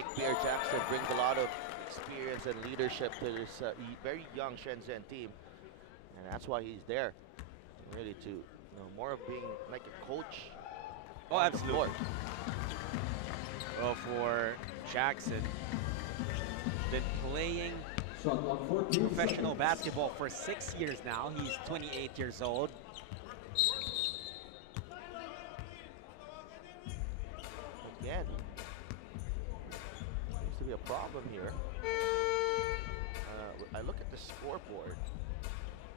think Pierre Jackson brings a lot of experience and leadership to this very young Shenzhen team, and that's why he's there, really to more of being like a coach. Oh, absolutely. Well, for Jackson, been playing professional basketball for 6 years now. He's 28 years old. Again, seems to be a problem here. I look at the scoreboard.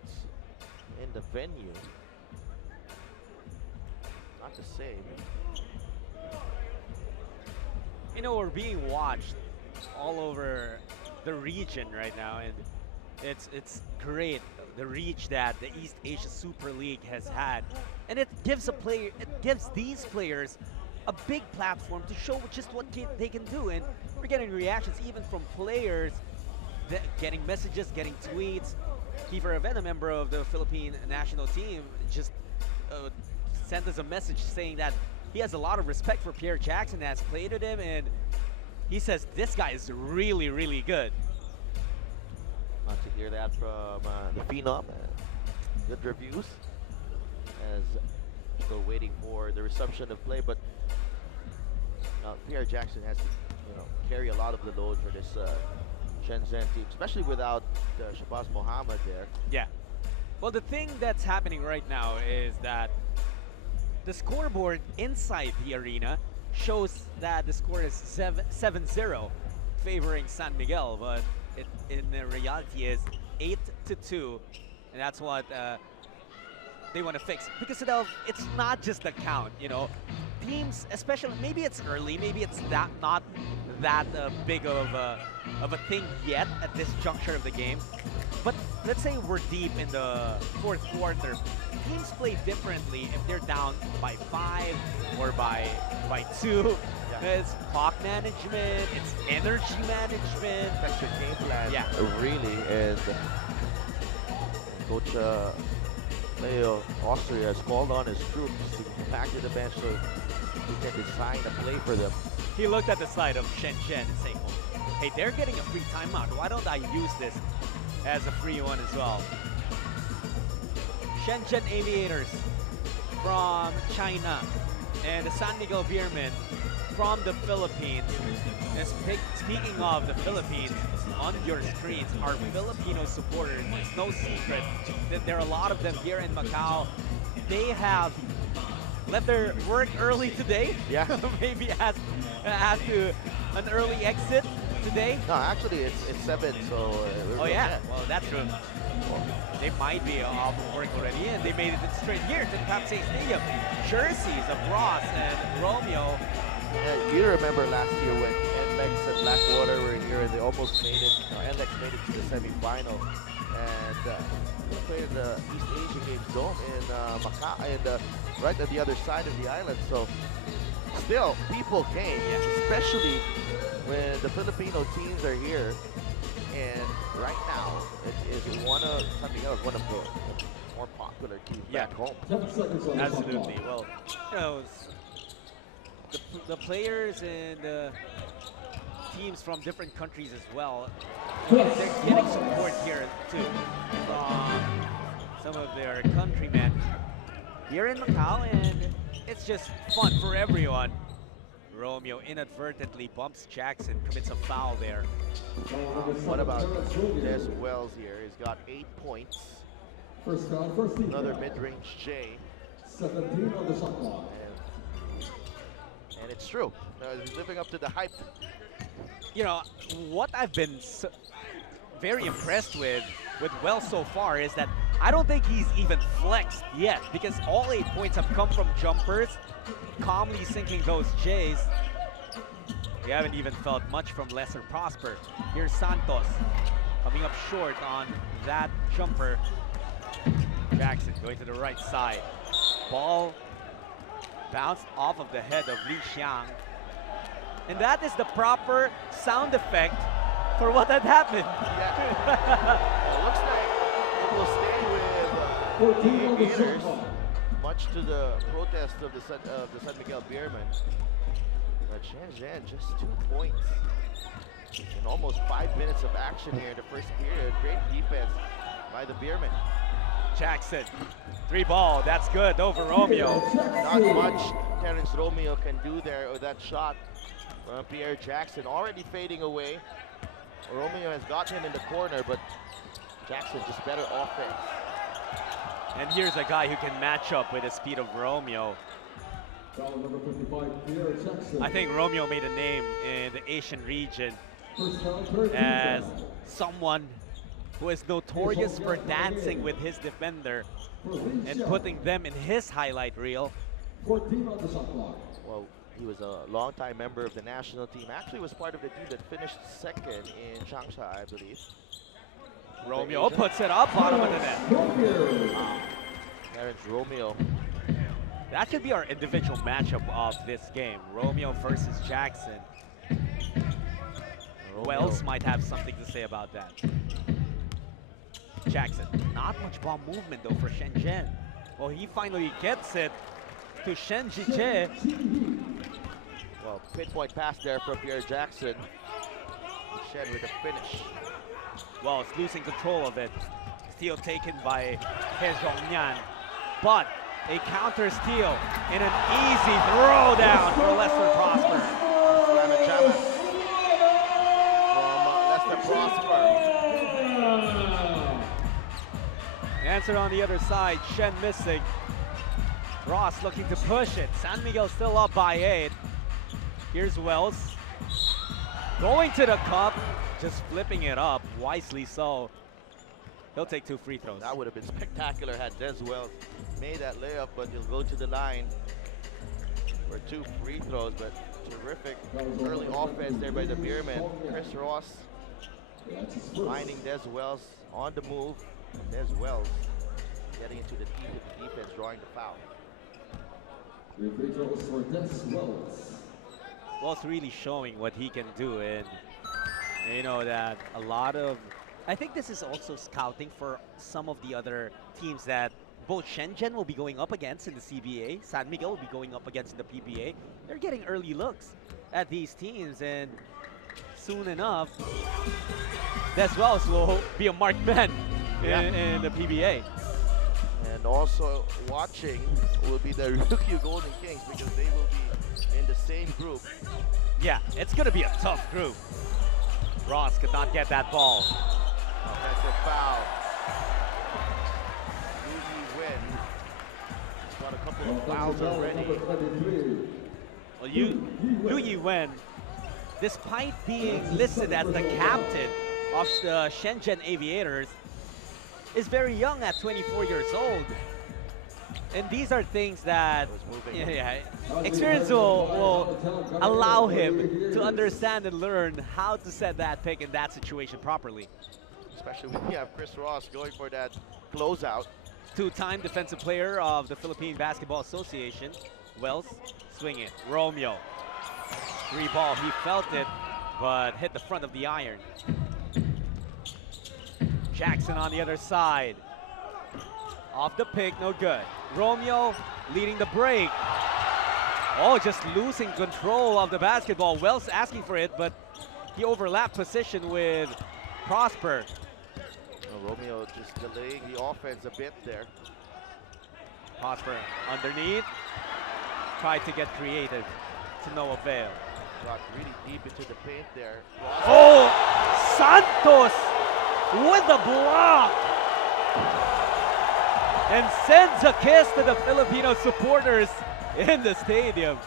It's in the venue, not the same. You know, we're being watched all over the region right now, and it's great, the reach that the East Asia Super League has had, and it gives these players a big platform to show just what they can do. And we're getting reactions even from players, getting messages, getting tweets. Kiefer Aven, a member of the Philippine national team, just sent us a message saying that he has a lot of respect for Pierre Jackson, has played with him, and he says this guy is really, really good. Not to hear that from the Phenom. Good reviews. As still waiting for the resumption of play, but Pierre Jackson has to carry a lot of the load for this Shenzhen team, especially without Shabazz Muhammad there. Yeah. Well, the thing that's happening right now is that the scoreboard inside the arena shows that the score is 7-0 favoring San Miguel, but in the reality is 8-2, and that's what they want to fix, because it's not just the count. Teams, especially, maybe it's early, maybe it's not that big of a thing yet at this juncture of the game, but let's say we're deep in the fourth quarter. Teams play differently if they're down by 5 or by 2. Yeah. It's clock management, it's energy management. That's your game plan, yeah. Really. And Coach Leo Austria has called on his troops to come back to the bench so he can design a play for them. He looked at the side of Shenzen and saying, hey, they're getting a free timeout. Why don't I use this as a free one as well? Shenzhen Aviators from China and the San Miguel Beermen from the Philippines. And speaking of the Philippines, on your screens are Filipino supporters. It's no secret that there are a lot of them here in Macau. They have left their work early today. Yeah. Maybe had to an early exit today. No, actually it's 7, so oh yeah, well that's true. They might be off of work already, and they made it straight here to the Pepsi Stadium. Jerseys of Ross and Romeo. You remember last year when NLEX and Blackwater were here and they almost made it. NLEX made it to the semi-final, and they played the East Asia Games Dome in Macau, and right on the other side of the island. So still, people came, especially when the Filipino teams are here. And right now, it is one of the more popular teams back home. Absolutely. Well, the players and the teams from different countries as well, they're getting support here too from some of their countrymen here in Macau, and it's just fun for everyone. Romeo inadvertently bumps Jackson, commits a foul there. What about Des Wells here? He's got 8 points. Another mid-range J. 17 on the shot clock. And it's true. He's living up to the hype. What I've been very impressed with Wells so far is that I don't think he's even flexed yet, because all 8 points have come from jumpers, calmly sinking those J's. We haven't even felt much from Lesser Prosper. Here's Santos coming up short on that jumper. Jackson going to the right side. Ball bounced off of the head of Li Xiang. And that is the proper sound effect for what had happened. Yeah. It looks like it will stay with the Aviators, much to the protest of the San Miguel Beermen. But Zhenshen just 2 points. Almost 5 minutes of action here in the first period. Great defense by the Beermen. Jackson, 3-ball, that's good over Romeo. Not much Terrence Romeo can do there with that shot from Pierre Jackson. Already fading away. Romeo has got him in the corner, but Jackson just better offense. And here's a guy who can match up with the speed of Romeo. Foul number 55, Pierre Jackson. I think Romeo made a name in the Asian region First foul, third team as foul. someone who is notorious for dancing with his defender and putting them in his highlight reel. 14 on the shot clock. Well, he was a longtime member of the national team. Actually was part of the team that finished second in Changsha, I believe. Romeo puts it up, bottom of the net. Terrence Romeo. That should be our individual matchup of this game. Romeo versus Jackson. Wells might have something to say about that. Jackson, not much ball movement though for Shenzhen. Well, he finally gets it to Shenzhen. Well, pinpoint pass there from Pierre Jackson. Shen with a finish. Wells losing control of it. Steal taken by He Zhongyan. But a counter steal and an easy throwdown for Lester Prosper. Ramachama from Lester Prosper. Answer on the other side, Shen missing. Ross looking to push it. San Miguel still up by 8. Here's Wells. Going to the cup, just flipping it up, wisely so. He'll take 2 free throws. That would have been spectacular had Des Wells made that layup, but he'll go to the line for 2 free throws. But terrific early offense there by the Beermen. Chris Ross finding Des Wells on the move. Des Wells getting into the deep with the defense, drawing the foul. 3 free throws for Des Wells. Wells really showing what he can do, and you know that a lot of, I think this is also scouting for some of the other teams that both Shenzhen will be going up against in the CBA, San Miguel will be going up against in the PBA. They're getting early looks at these teams, and soon enough, Des Wells will be a marked man in the PBA. And also watching will be the Ryukyu Golden Kings, because they will be in the same group. Yeah, it's going to be a tough group. Ross could not get that ball. Offensive foul. Yuji Win. He's got a couple of fouls already. Well, Liu Yiwen, despite being listed as the captain of the Shenzhen Aviators, is very young at 24 years old. And these are things that experience will allow him to understand and learn how to set that pick in that situation properly. Especially when you have Chris Ross going for that closeout. 2-time defensive player of the Philippine Basketball Association. Wells, swing it. Romeo. 3-ball, he felt it, but hit the front of the iron. Jackson on the other side. Off the pick, no good. Romeo leading the break. Oh, just losing control of the basketball. Wells asking for it, but he overlapped position with Prosper. Well, Romeo just delaying the offense a bit there. Prosper underneath. Tried to get creative, to no avail. Got really deep into the paint there. Oh, Santos with the block. And sends a kiss to the Filipino supporters in the stadium.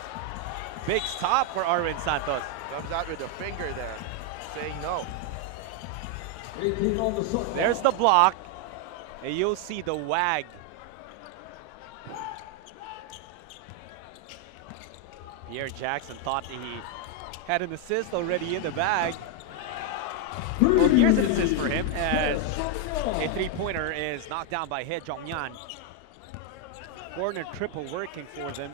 Big stop for Arwin Santos. Comes out with a finger there, saying no. 18 on the shot. There's the block. And you'll see the wag. Pierre Jackson thought he had an assist already in the bag. Well, here's an assist for him as a 3-pointer is knocked down by He Zhongyan. Corner triple working for them.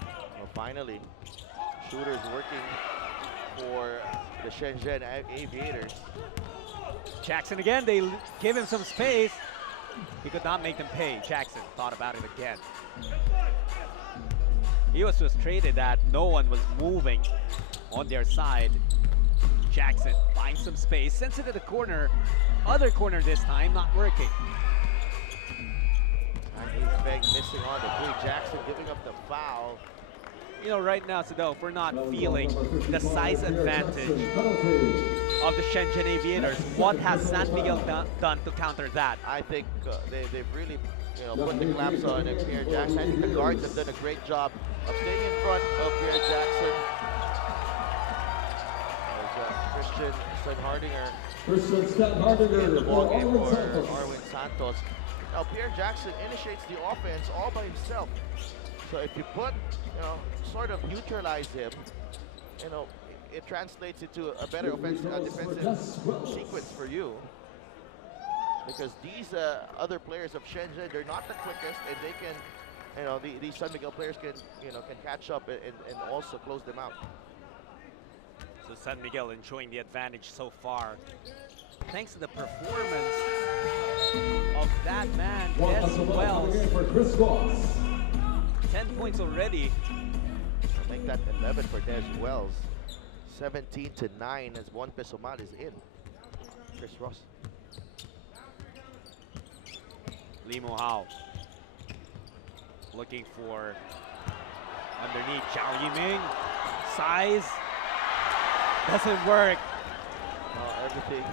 Well, finally, shooters working for the Shenzhen Aviators. Jackson again, they give him some space. He could not make them pay. Jackson thought about it again. He was frustrated that no one was moving on their side. Jackson buying some space, sends it to the corner. Other corner this time, not working. Chinese Feng missing on the three. Jackson giving up the foul. You know, right now, Sido, if we're not feeling the size advantage of the Shenzhen Aviators, what has San Miguel done to counter that? I think they've really put the clamps on Pierre Jackson. I think the guards have done a great job of staying in front of Pierre Jackson. There's Christian Standhardinger in the ball game for Arwin Santos. Now Pierre Jackson initiates the offense all by himself. So if you put, sort of neutralize him, it translates into a better defensive sequence for you. Because these other players of Shenzhen, they're not the quickest, and they can, these San Miguel players can catch up and also close them out. So San Miguel enjoying the advantage so far, thanks to the performance of that man, Des Wells. 10 points already. I think that 11 for Des Wells. 17-9 as Juan Pesomal is in. Chris Ross. Lee Mo looking for underneath Zhao Yiming. Size doesn't work. Everything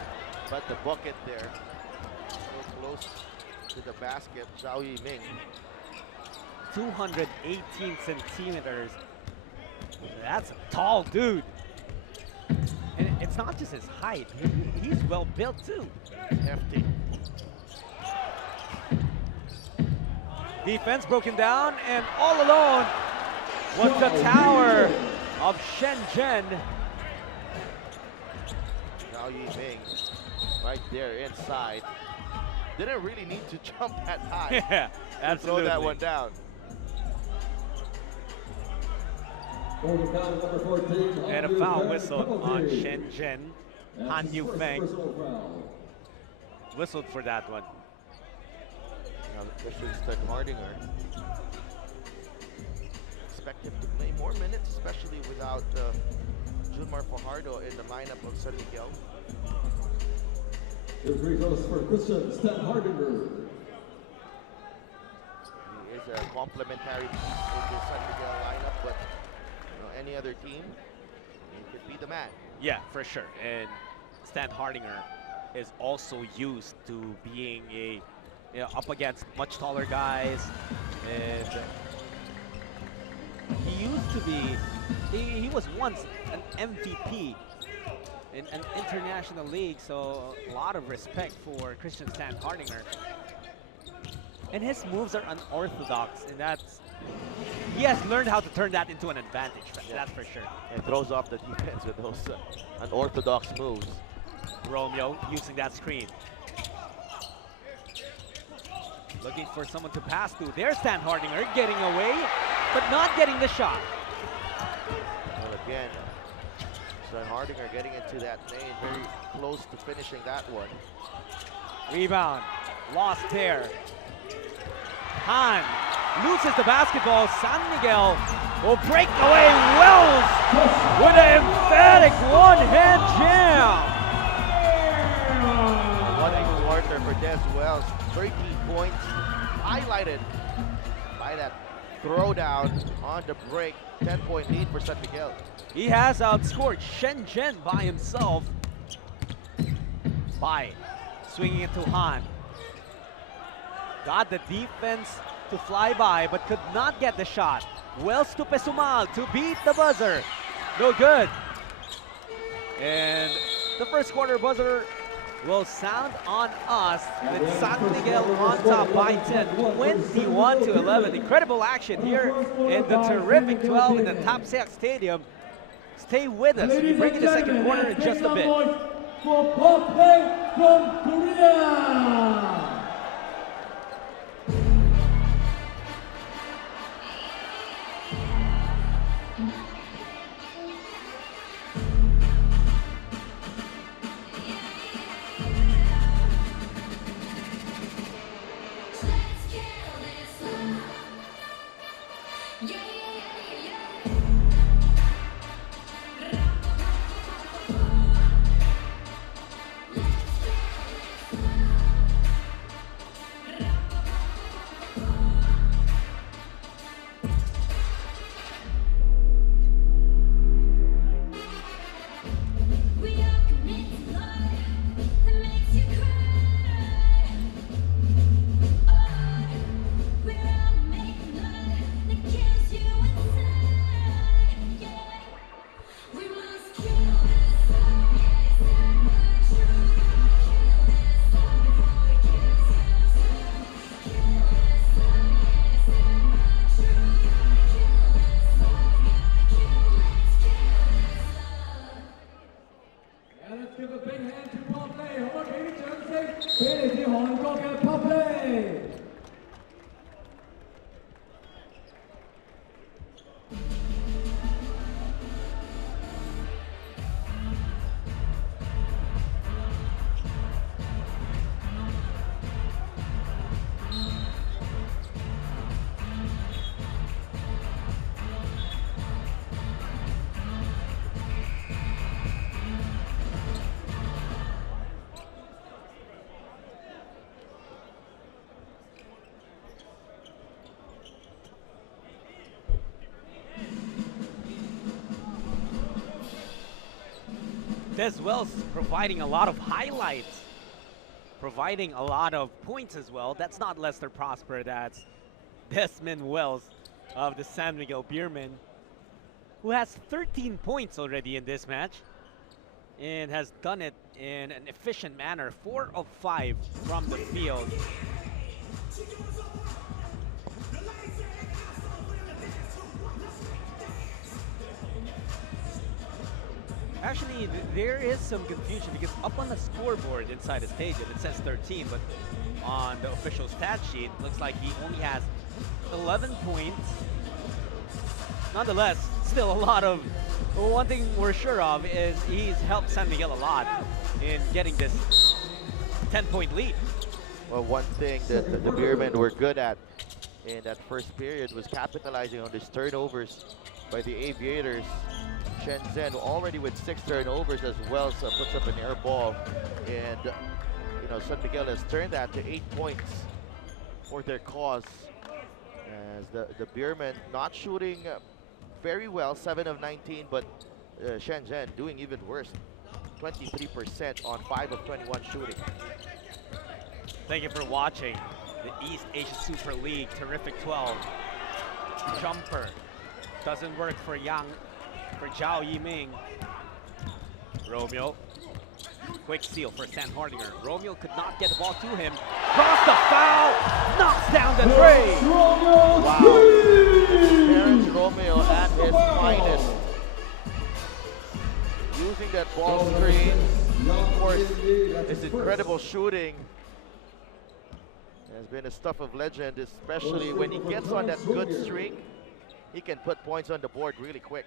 but the bucket there. So close to the basket. Zhao Yiming. 218 centimeters. That's a tall dude. And it's not just his height. He's well built too. Hefty. Defense broken down, and all alone was the tower of Shenzhen. Zhao Yiming right there inside. Didn't really need to jump that high. Yeah, absolutely. Throw that one down. And a foul whistled on Shenzhen. Han Yufeng whistled for that one. Christian Standhardinger. Expect him to play more minutes, especially without Junmar Fajardo in the lineup of San Miguel. The free throws for Christian Standhardinger. He is a complementary piece in the San Miguel lineup, but any other team, he could be the man. Yeah, for sure. And Standhardinger is also used to being up against much taller guys, and he used to be, he was once an MVP in an international league, so a lot of respect for Christian Standhardinger. And his moves are unorthodox, and he has learned how to turn that into an advantage, that's for sure. And throws off the defense with those unorthodox moves. Romeo using that screen. Looking for someone to pass to. There's Standhardinger getting away, but not getting the shot. Well, again, Standhardinger getting into that lane, very close to finishing that one. Rebound, lost there. Han loses the basketball. San Miguel will break away. Wells with an emphatic one-hand jam. What a quarter for Des Wells. 13 points, highlighted by that throwdown on the break. 10-point lead for San Miguel. He has outscored Shenzhen by himself by swinging it to Han. Got the defense to fly by, but could not get the shot. Wells to Pesumal to beat the buzzer. No good. And the first quarter buzzer will sound on us with San Miguel on top by 10, 21-11. Incredible action here in the terrific 12 in the Tapseak Stadium. Stay with us. We bring you the second quarter in just a bit. For Pope from Korea. And let's give a big hand to Pop Play. 好唔好？俾啲掌聲俾嚟自韓國嘅 Pop Play。Des Wells providing a lot of highlights, providing a lot of points as well. That's not Lester Prosper, that's Desmond Wells of the San Miguel Beermen, who has 13 points already in this match and has done it in an efficient manner. 4 of 5 from the field. Actually, there is some confusion because up on the scoreboard inside the stadium, it says 13, but on the official stat sheet, it looks like he only has 11 points. Nonetheless, still a lot of, one thing we're sure of is he's helped San Miguel a lot in getting this 10-point lead. Well, one thing that the Beermen were good at in that first period was capitalizing on these turnovers by the Aviators. Shenzen already with 6 turnovers as well, so puts up an air ball, and you know, San Miguel has turned that to 8 points for their cause. As the Beermen not shooting very well, 7 of 19, but Shenzhen doing even worse, 23% on 5 of 21 shooting. Thank you for watching the East Asia Super League Terrific 12. Jumper doesn't work for Zhao Yiming. Romeo, quick steal for Standhardinger. Romeo could not get the ball to him. Cross the foul, knocks down the three. Wow, Terrence Romeo at his finest. Using that ball screen, of course, his incredible shooting has been a stuff of legend, especially when he gets on that good streak. He can put points on the board really quick.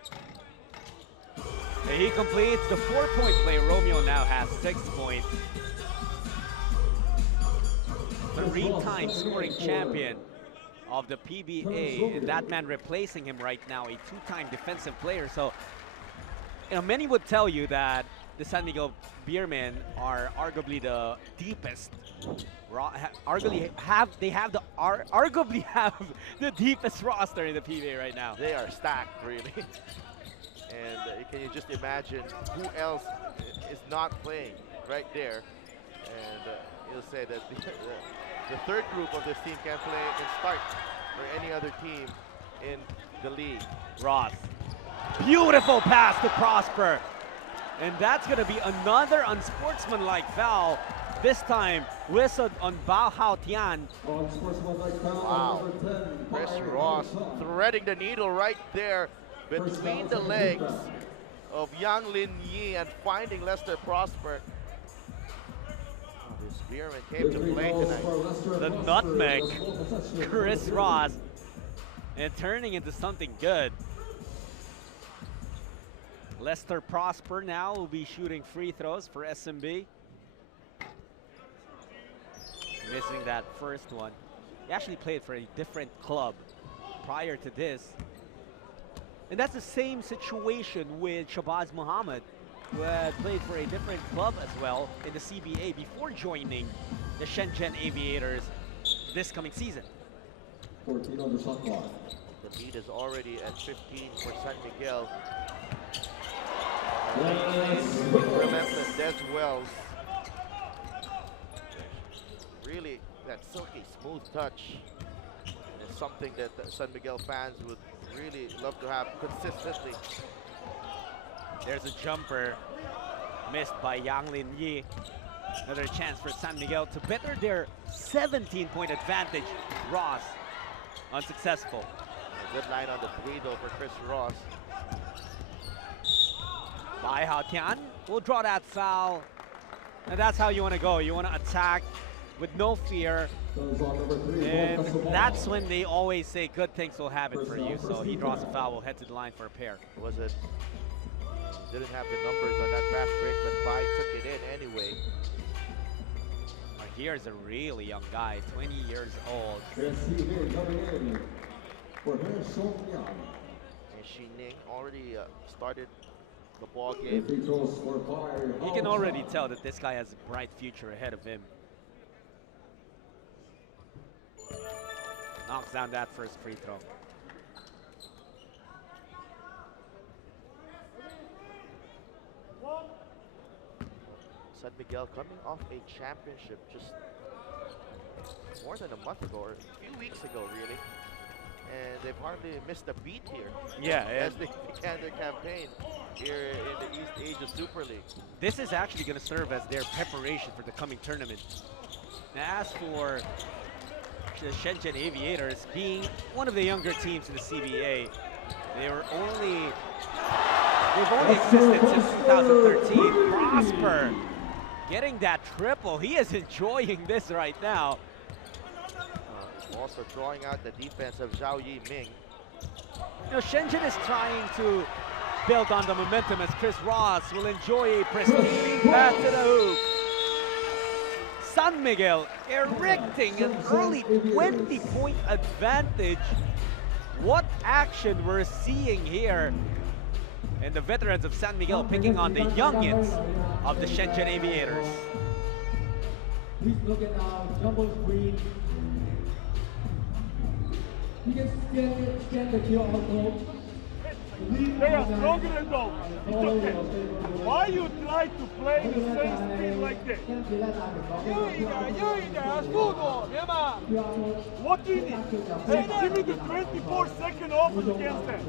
And he completes the 4-point play. Romeo now has 6 points. 3-time scoring champion of the PBA, and that man replacing him right now, a 2-time defensive player. So, you know, many would tell you that the San Miguel Beermen are arguably the deepest. Arguably have the deepest roster in the PBA right now. They are stacked, really. And can you just imagine who else is not playing right there? And you'll say that the third group of this team can start for any other team in the league. Ross, beautiful pass to Prosper. And that's going to be another unsportsmanlike foul. This time, whistled on Bao Hao Tian. Wow. Chris Ross threading the needle right there between the legs of Yang Lin Yi and finding Lester Prosper. This Beermen came to play tonight. The nutmeg, Chris Ross, and turning into something good. Lester Prosper now will be shooting free throws for SMB. Missing that first one. He actually played for a different club prior to this. And that's the same situation with Shabazz Muhammad, who had played for a different club as well in the CBA before joining the Shenzhen Aviators this coming season. 14 on the shot clock. The lead is already at 15 for San Miguel. Relentless Des Wells. Really, that silky smooth touch is something that San Miguel fans would really love to have consistently. There's a jumper missed by Yang Lin Yi. Another chance for San Miguel to better their 17-point advantage. Ross, unsuccessful. A good line on the three though for Chris Ross. Bai Haotian will draw that foul. And that's how you want to go. You want to attack with no fear. And that's when they always say good things will happen for you. So he draws a foul, will head to the line for a pair. Was it? Didn't have the numbers on that fast break, but Bai took it in anyway. Here's a really young guy, 20 years old. And Ning already started the ball game. You can already tell that this guy has a bright future ahead of him. Knocks down that first free throw. San Miguel coming off a championship just more than a month ago, or a few weeks ago really. And they've hardly missed a beat here. Yeah, as they began their campaign here in the East Asia Super League. This is actually going to serve as their preparation for the coming tournament. Now, as for the Shenzhen Aviators, being one of the younger teams in the CBA, they've only existed since 2013. Prosper getting that triple. He is enjoying this right now. Also drawing out the defense of Zhao Yiming. You know, Shenzhen is trying to build on the momentum as Chris Ross will enjoy a pristine pass to the hoop. San Miguel erecting an early 20-point advantage. What action we're seeing here. And the veterans of San Miguel picking on the youngins of the Shenzhen Aviators. Please look at our jumbo screen. You can scan the QR code. They are stronger than those. It's okay. Why you try to play the same speed like that? What do you need? Hey, give me the 24-second offer against them.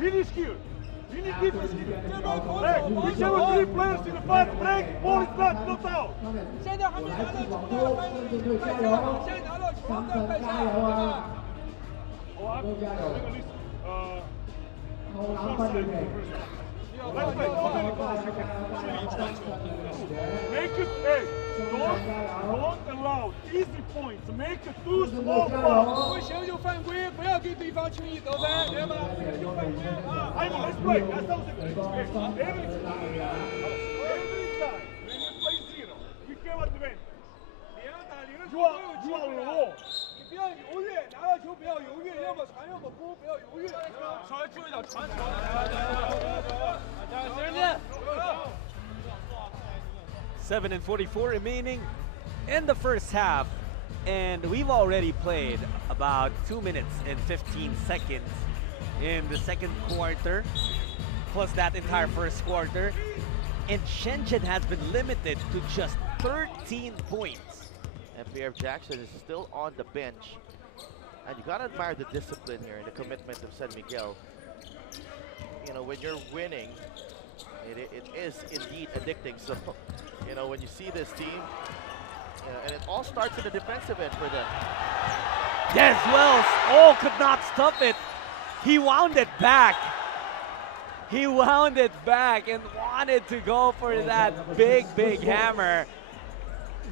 Finish here. We need defense here. Hey, whichever three players in the fast break, ball is not out. Make it, hey, don't allow easy points. Make it too small fouls. Let's play. That's how every time, when you play zero, we came at the bench. You are low. Seven and 44 remaining in the first half, and we've already played about 2 minutes and 15 seconds in the second quarter, plus that entire first quarter, and Shenzhen has been limited to just 13 points. And Pierre Jackson is still on the bench. And you gotta admire the discipline here and the commitment of San Miguel. You know, when you're winning, it is indeed addicting. So, you know, when you see this team, and it all starts in the defensive end for them. Des Wells, could not stop it. He wound it back. He wound it back and wanted to go for that big hammer.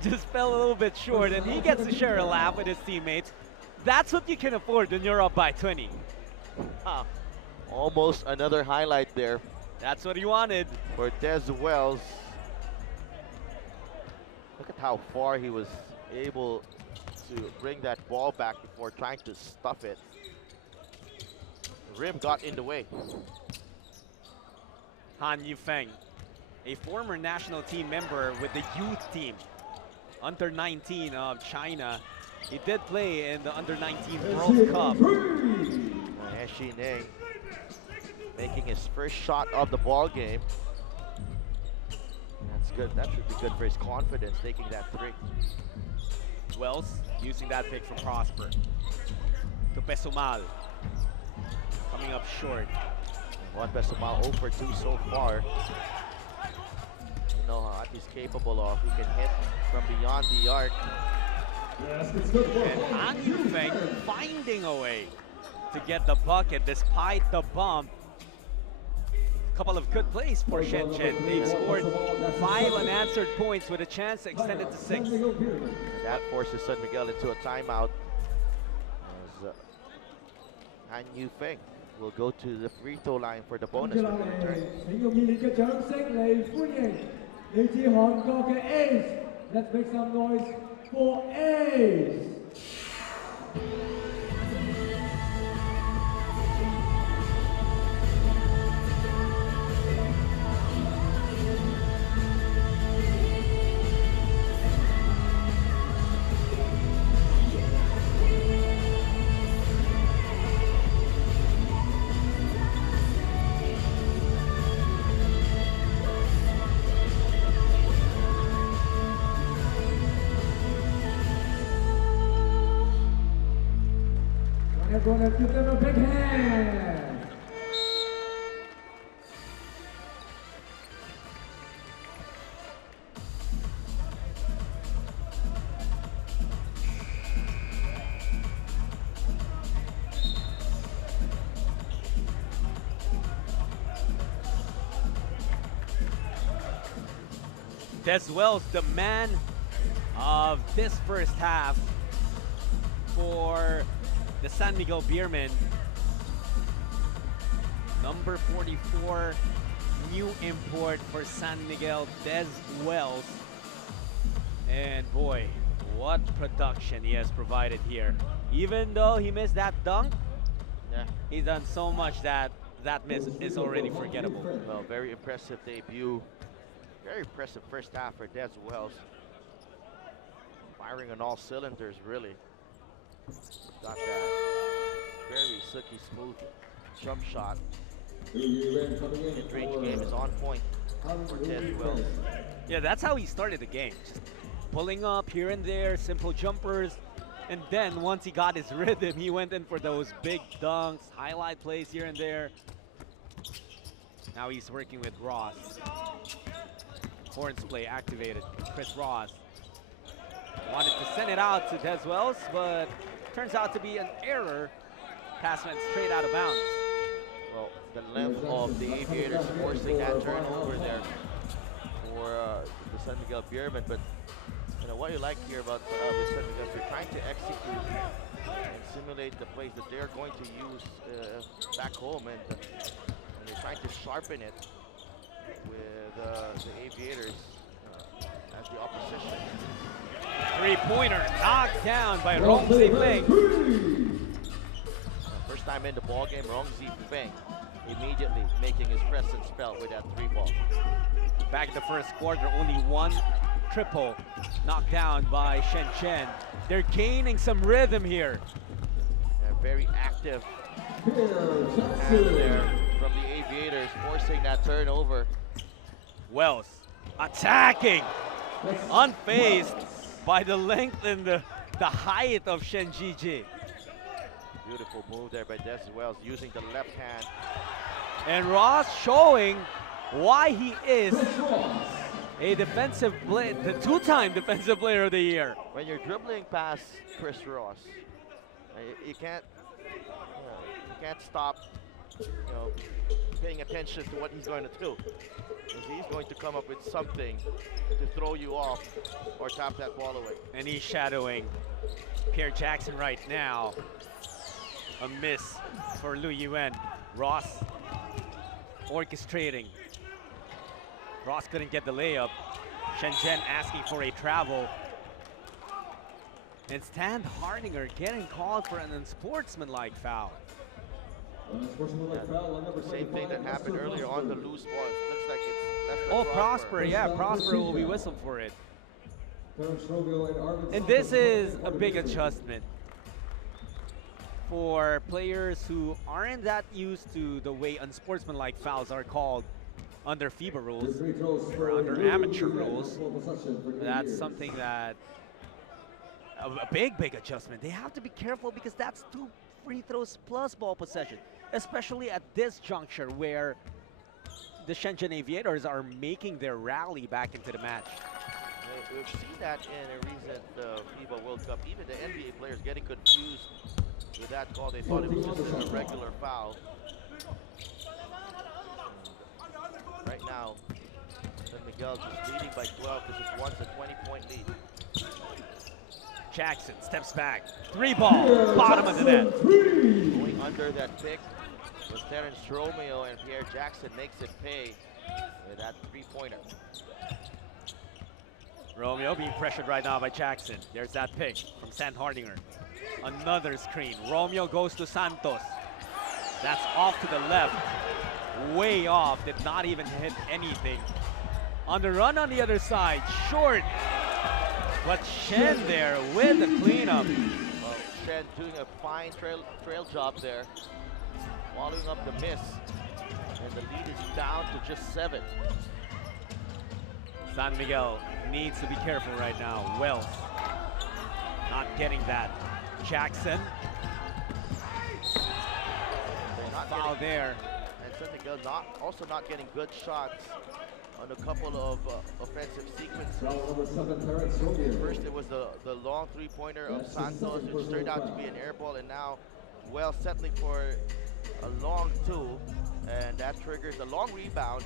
Just fell a little bit short, and he gets to share a laugh with his teammates. That's what you can afford when you're up by 20. Almost another highlight there. That's what he wanted. For Des Wells. Look at how far he was able to bring that ball back before trying to stuff it. The rim got in the way. Han Yifeng, a former national team member with the youth team, under 19 of China. He did play in the under 19 World Cup. He Ning making his first shot of the ball game. That's good. That should be good for his confidence, taking that three. Wells using that pick for Prosper. To Pesumal. Coming up short. Juan Pesumal 0 for 2 so far. You know what he's capable of. He can hit from beyond the arc. Yes, it's good. And Han Yifeng finding a way to get the bucket despite the bump. Couple of good plays for Shenzhen. They've scored 5 unanswered points with a chance to extend it to 6. And that forces San Miguel into a timeout. As Han Yufeng will go to the free throw line for the bonus when they return. 請用熱烈嘅掌聲嚟歡迎嚟自韓國嘅 Ace。Let's make some noise for Ace。 Everyone, give them a big hand. Des Wells, the man of this first half for the San Miguel Beermen. Number 44, new import for San Miguel, Des Wells. And boy, what production he has provided here. Even though he missed that dunk, he's done so much that that miss is already forgettable. Well, very impressive debut. Very impressive first half for Des Wells. Firing on all cylinders, really. Got that very silky smooth jump shot. Mid-range game is on point for Des Wells. Yeah, that's how he started the game. Just pulling up here and there, simple jumpers. And then once he got his rhythm, he went in for those big dunks, highlight plays here and there. Now he's working with Ross. Horns play activated. Chris Ross wanted to send it out to Des Wells, but turns out to be an error. Pass went straight out of bounds. Well, the length of the Aviators forcing that turnover there for the San Miguel Beermen. But you know what you like here about with San Miguel, they're trying to execute and simulate the plays that they're going to use back home, and they're trying to sharpen it with the Aviators as the opposition. Three-pointer knocked down by Rong Zifeng. First time in the ball game, Rong Zifeng immediately making his presence felt with that 3-ball. Back in the first quarter, only one triple knocked down by Shenzhen. They're gaining some rhythm here. They're very active there from the Aviators, forcing that turnover. Wells attacking, unfazed by the length and the height of Shen Jiji. Beautiful move there by Des Wells, using the left hand. And Ross showing why he is a defensive player, the two-time defensive player of the year. When you're dribbling past Chris Ross, you can't stop, paying attention to what he's going to do. Because he's going to come up with something to throw you off or tap that ball away. And he's shadowing Pierre Jackson right now. A miss for Lu Yuen. Ross orchestrating. Ross couldn't get the layup. Shenzhen asking for a travel. And Standhardinger getting called for an unsportsmanlike foul. Same thing that happened earlier on the loose ball. It looks like it's left. Prosper, yeah, Prosper will be whistled for it. And this is a big adjustment for players who aren't that used to the way unsportsmanlike fouls are called under FIBA rules or under amateur rules. That's something that a big adjustment. They have to be careful because that's 2 free throws plus ball possession, especially at this juncture where the Shenzhen Aviators are making their rally back into the match. We've seen that in a recent FIBA World Cup. Even the NBA players getting confused with that call. They thought it was just a regular foul. Right now, San Miguel just leading by 12. This is once a 20-point lead. Jackson steps back. 3-ball, bottom of the net. Going under that pick was Terrence Romeo, and Pierre Jackson makes it pay with that 3-pointer. Romeo being pressured right now by Jackson. There's that pick from Standhardinger. Another screen. Romeo goes to Santos. That's off to the left. Way off. Did not even hit anything. On the run on the other side. Short. But Shen there with the cleanup. Well, Shen doing a fine trail job there. Following up the miss. And the lead is down to just 7. San Miguel needs to be careful right now. Wells not getting that. Jackson. Foul there. And San Miguel also not getting good shots on a couple of offensive sequences. First it was the long 3-pointer of Santos, which turned out to be an air ball, and now Wells settling for a long 2, and that triggers a long rebound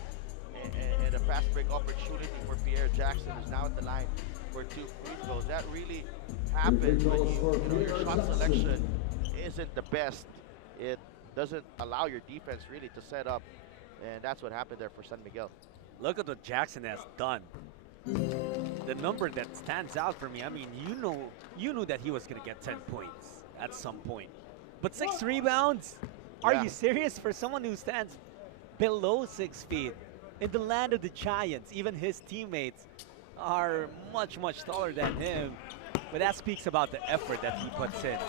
and a fast break opportunity for Pierre Jackson, who's now at the line for 2 free throws. That really happens when your shot selection isn't the best. It doesn't allow your defense really to set up, and that's what happened there for San Miguel. Look at what Jackson has done. The number that stands out for me, I mean, you knew that he was gonna get 10 points at some point. But 6 rebounds? Are you serious? For someone who stands below 6 feet, in the land of the giants, even his teammates are much, much taller than him. But that speaks about the effort that he puts in.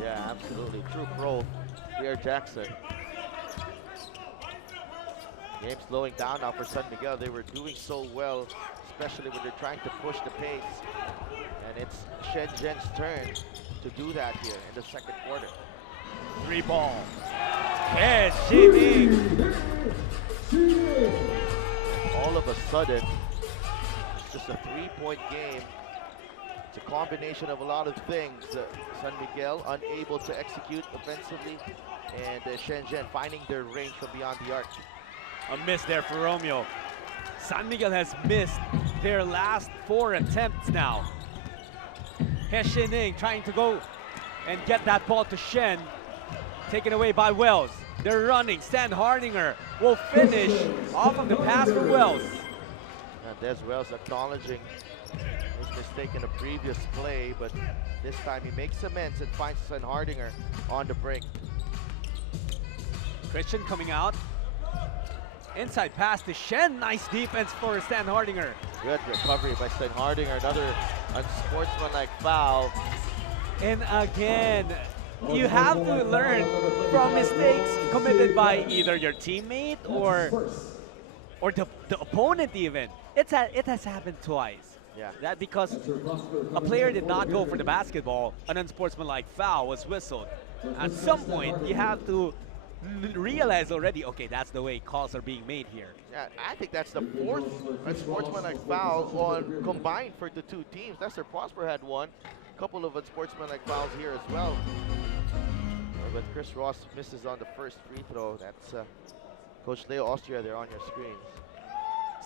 Yeah, absolutely. True pro, Pierre Jackson. Game slowing down now for San Miguel. They were doing so well, especially when they're trying to push the pace. And it's Shenzhen's turn to do that here in the second quarter. 3-ball. Yes, Shenzen. All of a sudden, it's just a 3-point game. It's a combination of a lot of things. San Miguel unable to execute offensively, and Shenzhen finding their range from beyond the arc. A miss there for Romeo. San Miguel has missed their last 4 attempts now. Shenzen trying to go and get that ball to Shen. Taken away by Wells. They're running. Standhardinger will finish off of the pass for Wells. And there's Wells acknowledging his mistake in the previous play, but this time he makes amends and finds Standhardinger on the break. Christian coming out. Inside pass to Shen. Nice defense for Standhardinger. Good recovery by Standhardinger. Another unsportsmanlike foul. And again, you have to learn from mistakes committed by either your teammate or the opponent even. It has happened twice. Yeah. That because a player did not go for the basketball, an unsportsmanlike foul was whistled. At some point, you have to realize already, okay, that's the way calls are being made here. Yeah, I think that's the 4th unsportsmanlike foul on combined for the 2 teams. Lester Prosper had one. A couple of unsportsmanlike fouls here as well. But Chris Ross misses on the first free throw. That's Coach Leo Austria there on your screens.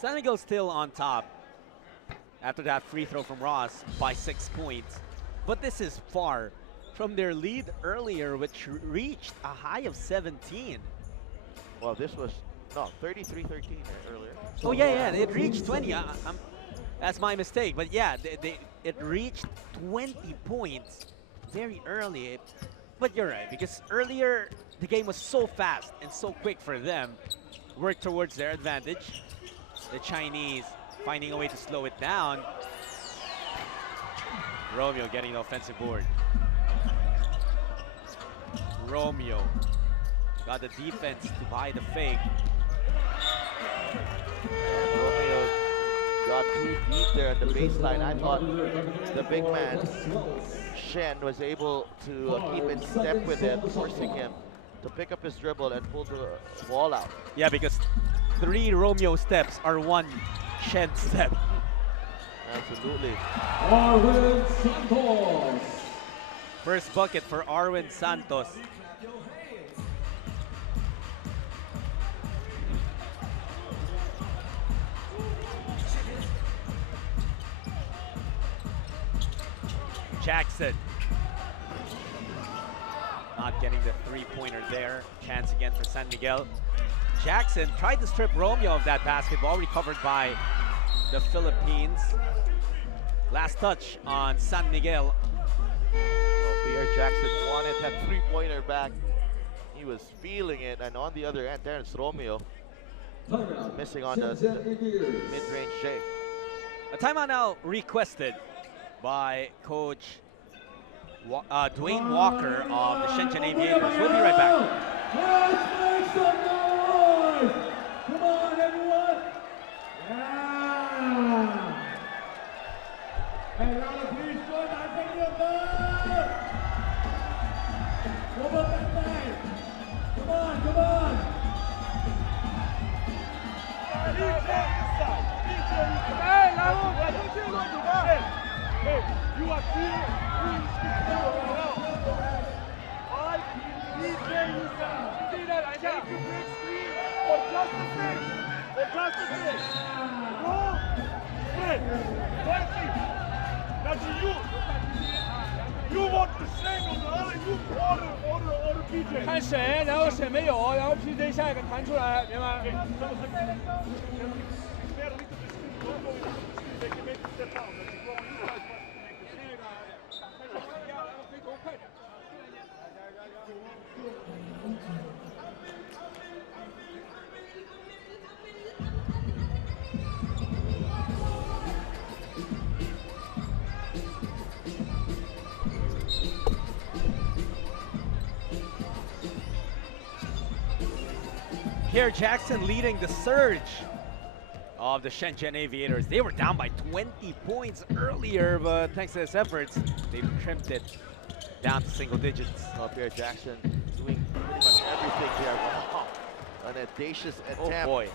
San Miguel still on top after that free throw from Ross by 6 points. But this is far from their lead earlier, which reached a high of 17. Well, this was, no, 33-13 earlier. Oh, yeah, it reached 20. That's my mistake. But yeah, it reached 20 points very early. But you're right, because earlier the game was so fast and so quick for them. Work towards their advantage. The Chinese finding a way to slow it down. Romeo getting the offensive board. Romeo got the defense to buy the fake. Romeo got too deep there at the baseline. I thought the big man, Shen, was able to keep in step with it, forcing him to pick up his dribble and pull the ball out. Yeah, because 3 Romeo steps are 1 Shen step. Absolutely. Arvin Santos. First bucket for Arwin Santos. Jackson. Not getting the three-pointer there. Chance again for San Miguel. Jackson tried to strip Romeo of that basketball, recovered by the Philippines. Last touch on San Miguel. Well, Pierre Jackson wanted that three-pointer back. He was feeling it, and on the other end, Terrence Romeo missing on the mid-range J. A timeout now requested by Coach Dwayne Walker of the Shenzhen Aviators. We'll be right back. Let's make some noise! Come on, everyone! Yeah! Hey, round of applause for Standhardinger! One more time! Come on, come on! Hey, you are here. Or just a thing. No. Hey, that's you. You want to sing on the other, you order PJ. 看谁，然后谁没有，然后 PJ 下一个弹出来，明白？ Pierre Jackson leading the surge of the Shenzhen Aviators. They were down by 20 points earlier, but thanks to his efforts, they've trimmed it down to single digits. Well, Pierre Jackson doing pretty much everything here. Wow. An audacious attempt. Oh boy.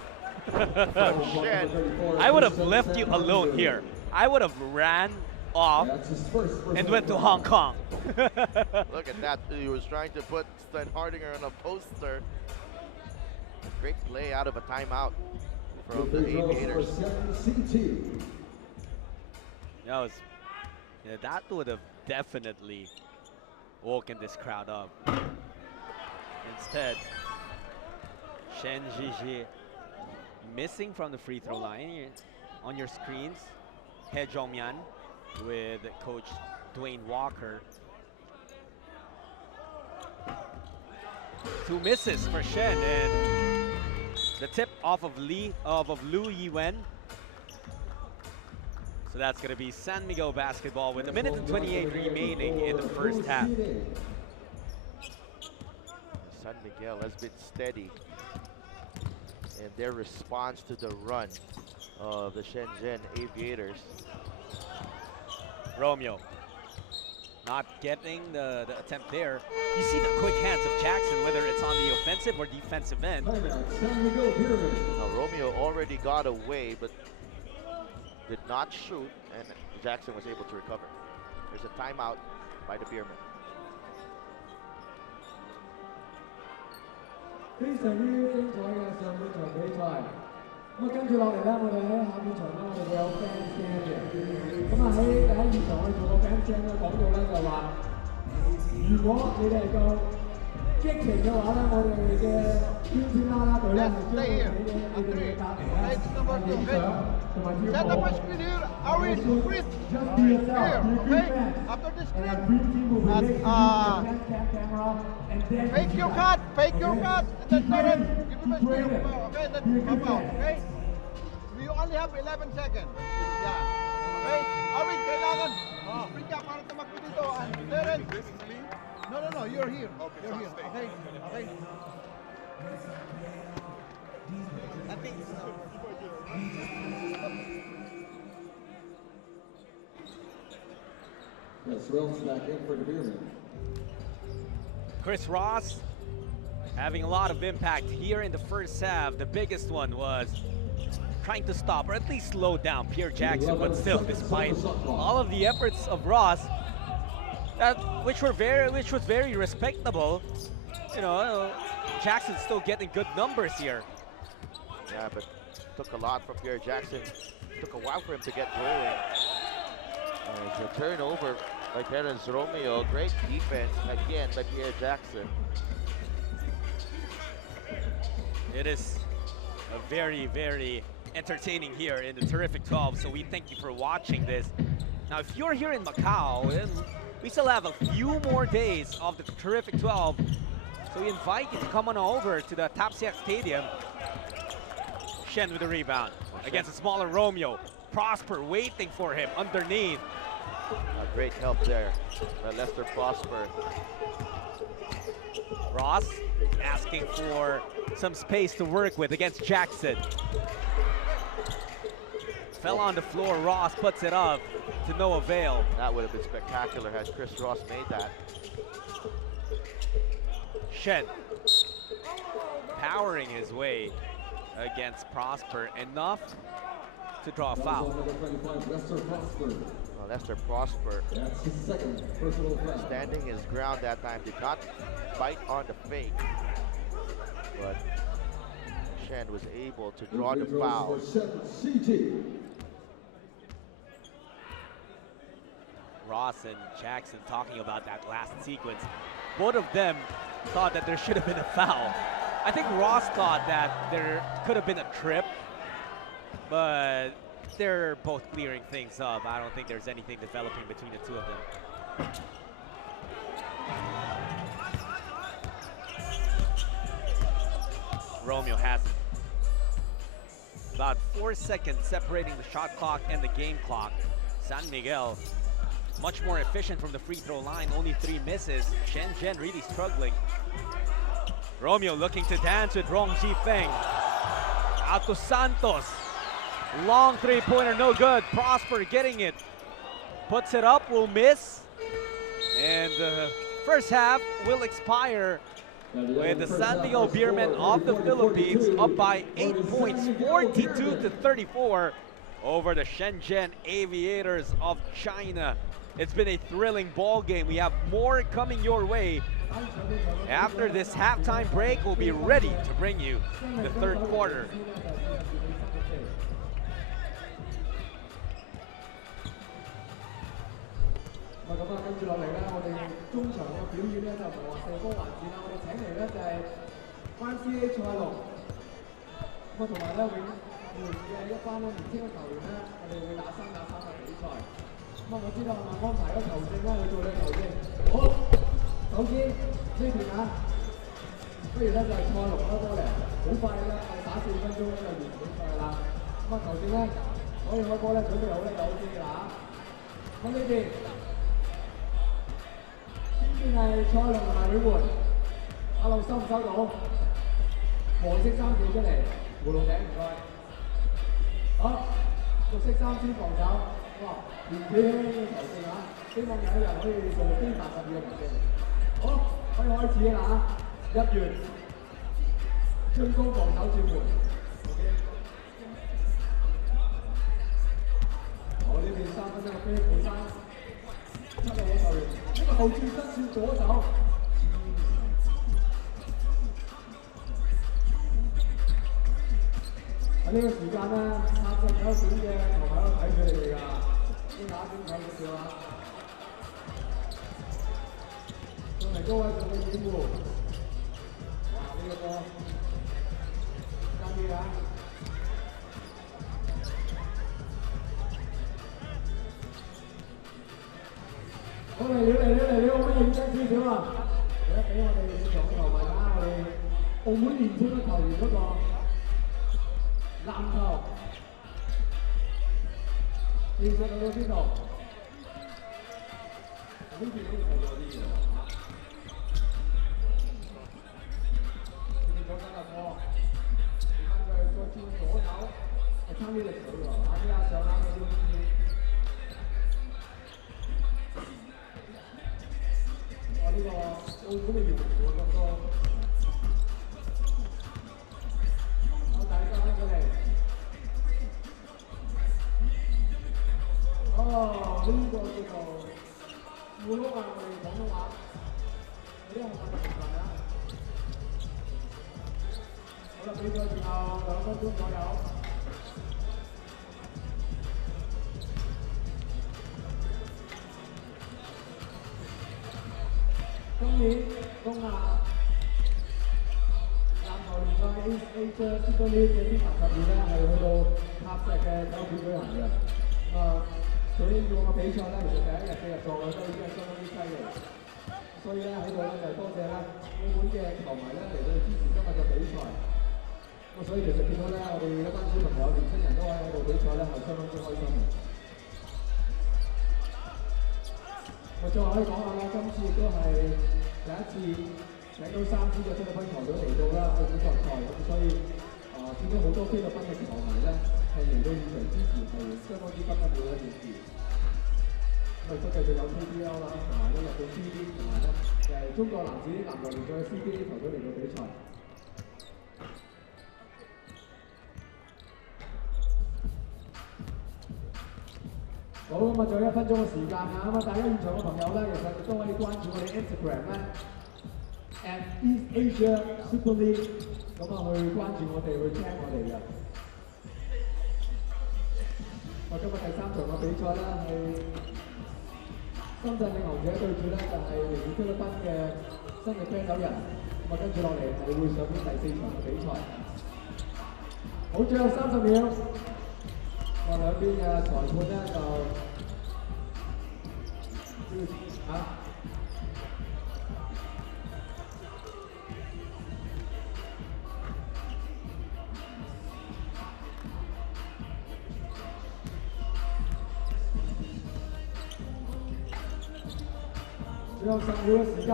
From Shen. I would have left you alone here. I would have ran off and went to Hong Kong. Look at that. He was trying to put Standhardinger on a poster. Great play out of a timeout from the Aviators. That would have definitely woken this crowd up. Instead, Shen Zhiji missing from the free throw line. On your screens, He Zhongmian with Coach Dwayne Walker. 2 misses for Shen, and the tip off of Lu Yiwen. So that's going to be San Miguel basketball with 1:28 remaining in the first half. San Miguel has been steady in their response to the run of the Shenzhen Aviators. Romeo not getting the attempt there. You see the quick hands of Jackson, whether it's on the offensive or defensive end. Now, Romeo already got away, but did not shoot, and Jackson was able to recover. There's a timeout by the Beermen. 非常之精彩嘅上半場比賽。咁跟住落嚟咧，我哋喺下半場咧，我哋會有 fans jam 嘅。咁喺現場我哋做個 fans jam 咧，講到咧就話，如果你哋夠激情嘅話咧，我哋嘅圈圈啦啦隊咧係將會喺你哋嘅隔離咧影相同埋跳舞。Just be yourself, be a good fan. And our green team will be next to you with the camera and then Fake your cut, and then turn it. Give him a screen, okay? Then pop out, okay? We only have 11 seconds. Yeah. Okay? Arwin, kailangan. Free ka para tumakbo dito. And Darren. No, you're here. You're here. Okay? Okay? I think Yes, Rose back in for the Beermen. Chris Ross having a lot of impact here in the first half. The biggest one was trying to stop or at least slow down Pierre Jackson, but still, despite all of the efforts of Ross, which was very respectable. You know, Jackson's still getting good numbers here. Yeah, but took a lot from Pierre Jackson. Took a while for him to get going. It's a turnover by Terence Romeo. Great defense again by Pierre Jackson. It is a very, very entertaining here in the Terrific 12, so we thank you for watching this. Now, if you're here in Macau, then we still have a few more days of the Terrific 12, so we invite you to come on over to the Tapsiak Stadium. Shen with the rebound against a smaller Romeo. Prosper waiting for him underneath. Great help there by Lester Prosper. Ross asking for some space to work with against Jackson. Fell on the floor, Ross puts it up to no avail. That would have been spectacular had Chris Ross made that. Shen powering his way against Prosper, enough to draw a foul. Well, Lester Prosper standing his ground that time, did not bite on the fake, but Shen was able to draw the foul. Ross and Jackson talking about that last sequence. Both of them thought that there should have been a foul. I think Ross thought that there could have been a trip, but they're both clearing things up. I don't think there's anything developing between the two of them. Romeo has it. About 4 seconds separating the shot clock and the game clock. San Miguel much more efficient from the free throw line, only 3 misses. Shenzhen really struggling. Romeo looking to dance with Rong Ji-Feng. Out to Santos. Long three-pointer, no good. Prosper getting it. Puts it up, will miss. And the first half will expire with the San Miguel Beermen of the Philippines up by 8 points, 42-34 over the Shenzhen Aviators of China. It's been a thrilling ball game. We have more coming your way. After this halftime break, we'll be ready to bring you the third quarter. 普通話我哋廣東話，有啲我問題啊。好啦，比賽仲有2分鐘左右。今年東亞籃球聯賽 Asia Super League 嘅啲合集咧係去到塔石嘅酒店舉行嘅。佢以往嘅比賽咧，其實第一日4日做嘅都已經係相當之犀利。所以咧喺度咧就多謝啦澳門嘅球迷咧嚟到支持今日嘅比賽。所以其實見到咧，我哋一班小朋友、年輕人都喺度比賽咧，係相當之開心嘅。我再可以講下啦，今次亦都係第一次請到3支嘅菲律賓球隊嚟到啦澳門作賽，咁所以見到好多菲律賓嘅球迷咧係嚟到現場支持，係相當之不得了嘅一件事。咁亦都繼續有 KPL 啦，同埋咧入到 CBA， 同埋咧中國男子籃球聯賽嘅 CBA 球隊嚟到比賽。好，咁啊，仲有1分鐘嘅時間啊！咁啊，大家現場嘅朋友咧，其實都可以關注我哋 Instagram 咧 ，@East Asia Super League， 咁啊去關注我哋，去聽我哋嘅。今日第3場嘅比賽咧係深圳領航者對住咧就係嚟自菲律賓嘅新嘅啤酒人，咁啊跟住落嚟係會上邊第4場嘅比賽。好，最後30秒。我兩邊嘅裁判咧就最後10秒嘅時間。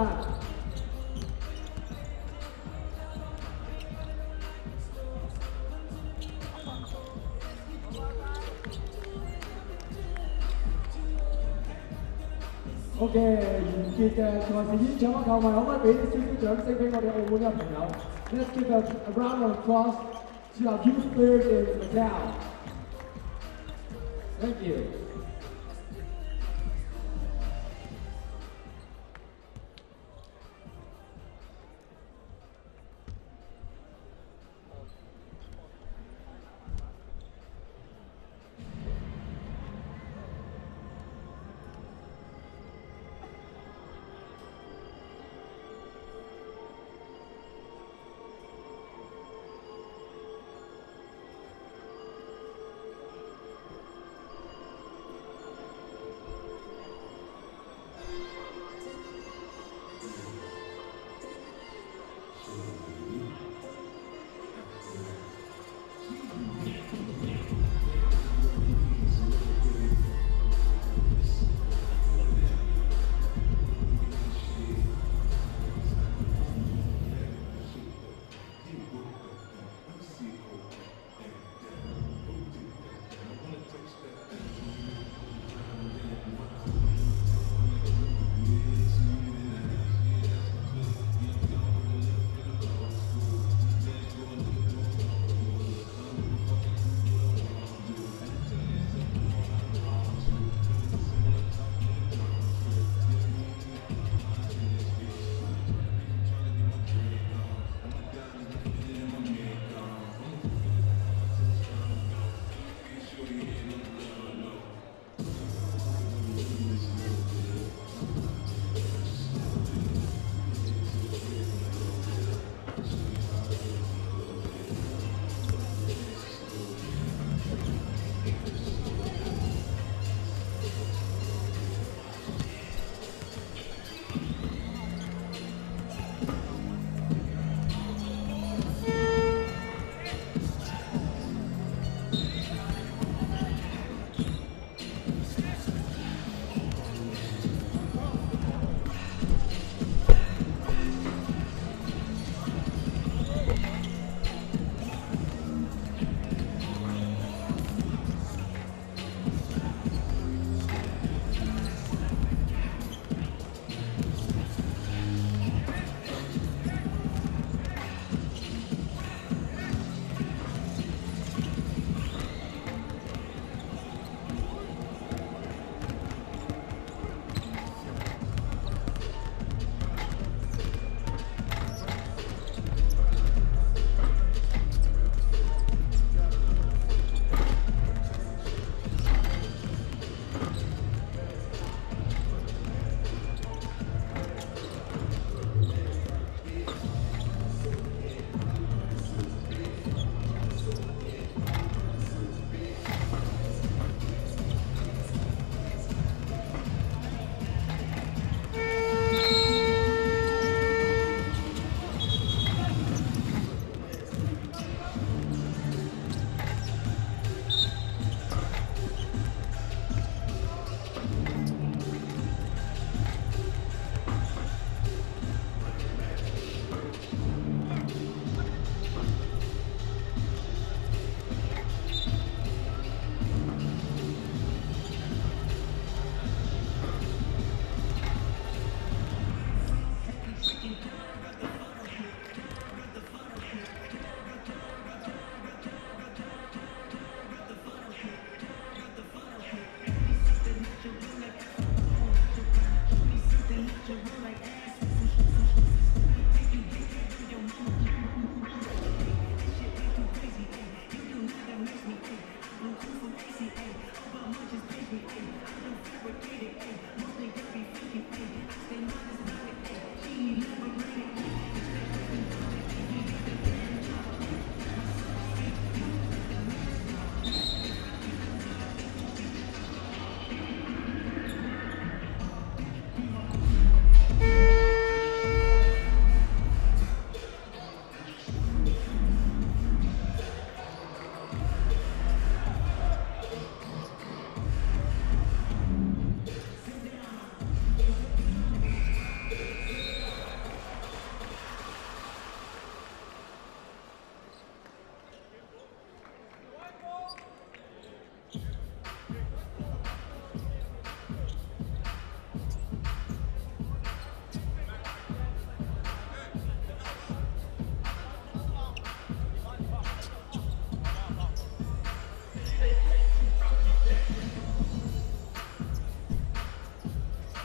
OK， 完結嘅賽事現場嘅球迷，可唔可以俾少少掌聲俾我哋澳門嘅朋友 ？Let's give a round of applause to our youth players in Macau. Thank you.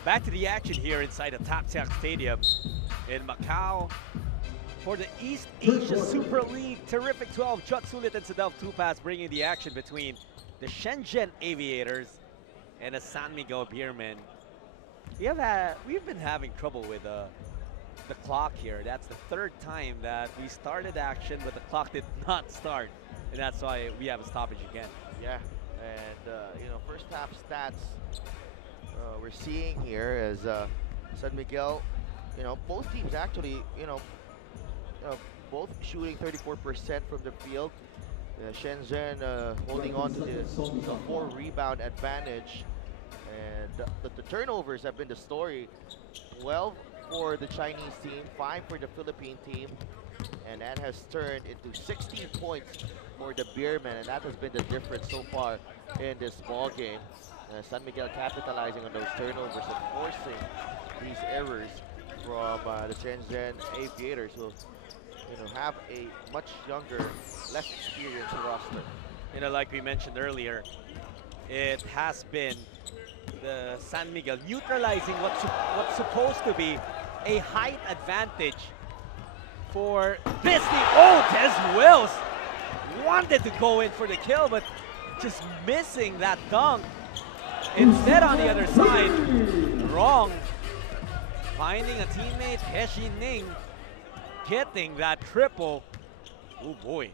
Back to the action here inside the Taptiak Stadium in Macau for the East Asia Super League. Terrific 12, Chuck Sulit and Sadel Tupas bringing the action between the Shenzhen Aviators and the San Miguel Beermen. We've been having trouble with the clock here. That's the third time that we started action, but the clock did not start, and that's why we have a stoppage again. Yeah, and you know, first half stats we're seeing here is San Miguel. You know, both teams actually, both shooting 34% from the field. Shenzhen holding on to the 4 rebound advantage, and the turnovers have been the story. 12 for the Chinese team, 5 for the Philippine team, and that has turned into 16 points for the Beermen, and that has been the difference so far in this ball game. San Miguel capitalizing on those turnovers and forcing these errors from the Shenzhen Aviators, who have a much younger, less experienced roster. You know, like we mentioned earlier, it has been the San Miguel neutralizing what's supposed to be a height advantage for this team. Oh, Des Wills wanted to go in for the kill, but just missing that dunk. Instead, on the other side, Wrong finding a teammate, Heshi Ning, getting that triple. Oh boy.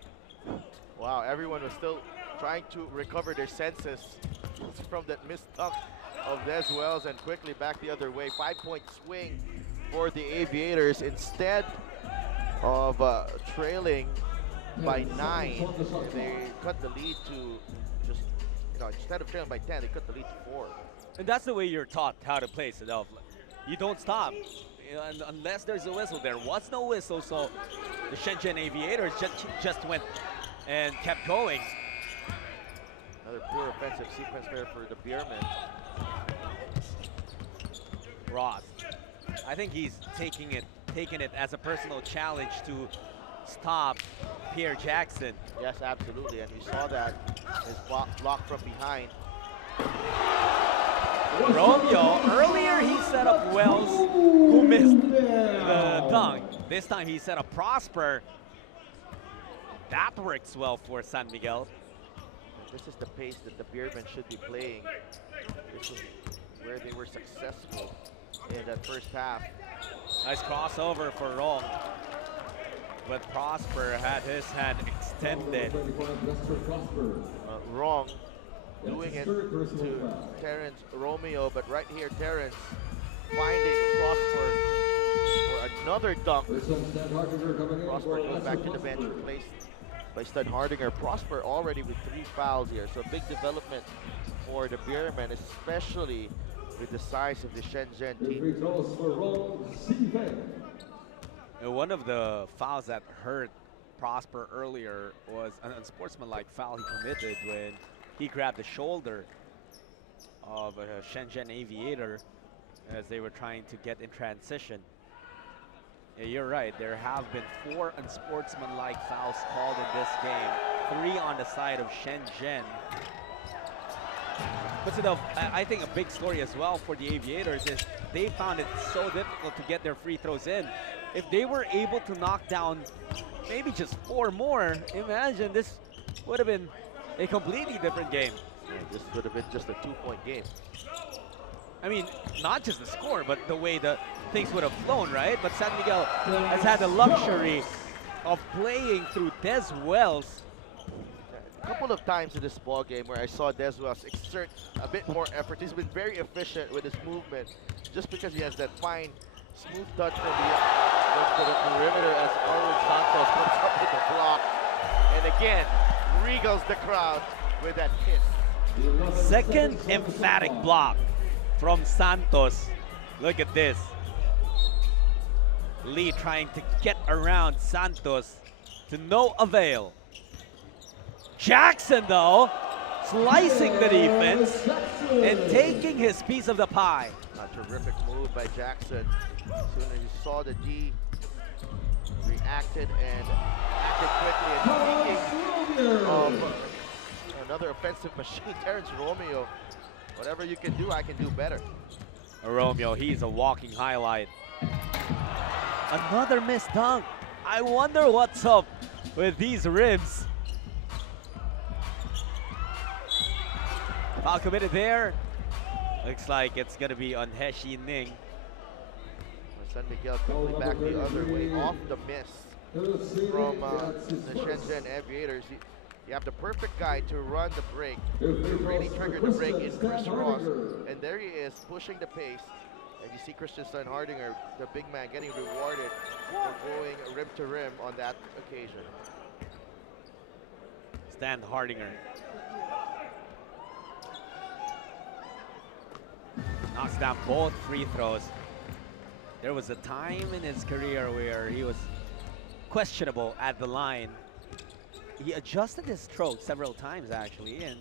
Wow, everyone was still trying to recover their senses from that missed dunk of Des Wells, and quickly back the other way. 5-point swing for the Aviators. Instead of trailing by 9, they cut the lead to just, instead of trailing by 10, they cut the lead to 4. And that's the way you're taught how to play, Sadel. You don't stop unless there's a whistle. There was no whistle, so the Shenzhen Aviators just went and kept going. Another poor offensive sequence there for the Beermen. Ross, I think he's taking it as a personal challenge to stop Pierre Jackson. Yes, absolutely, and you saw that his block from behind. Romeo, earlier he set up Wells, who missed the dunk. This time he set up Prosper. That works well for San Miguel. This is the pace that the Beermen should be playing. This is where they were successful in that first half. Nice crossover for Wrong, but Prosper had his hand extended. Wrong doing it to Terrence Romeo, but right here Terrence finding Prosper for another dunk. Prosper goes back to the bench, replaced by Standhardinger. Prosper already with 3 fouls here, so a big development for the Beermen, especially with the size of the Shenzhen team. One of the fouls that hurt Prosper earlier was an unsportsmanlike foul he committed when he grabbed the shoulder of a Shenzhen Aviator as they were trying to get in transition. Yeah, you're right. There have been 4 unsportsmanlike fouls called in this game. 3 on the side of Shenzhen. But I think a big story as well for the Aviators is they found it so difficult to get their free throws in. If they were able to knock down maybe just 4 more, imagine this would have been a completely different game. Yeah, this would have been just a 2-point game. I mean, not just the score, but the way the things would have flown, right? But San Miguel has had the luxury of playing through Des Wells. A couple of times in this ball game where I saw Des Wells exert a bit more effort. He's been very efficient with his movement, just because he has that fine, smooth touch from the perimeter as Arnold Santos comes up with the block. And again, regals the crowd with that kiss. Second emphatic block from Santos. Look at this. Lee trying to get around Santos to no avail. Jackson, though, slicing the defense and taking his piece of the pie. A terrific move by Jackson. As soon as he saw the D, reacted and acted quickly. And speaking of another offensive machine, Terrence Romeo, whatever you can do, I can do better. Romeo, he's a walking highlight. Another missed dunk. I wonder what's up with these ribs. Foul committed there. Looks like it's gonna be on He Xining. San Miguel quickly back the other way off the miss from the Shenzhen Aviators. You have the perfect guy to run the break, to really trigger the break in Chris Ross. And there he is, pushing the pace. And you see Christian Standhardinger, the big man, getting rewarded for going rim to rim on that occasion. Standhardinger knocks down both free throws. There was a time in his career where he was questionable at the line. He adjusted his stroke several times actually and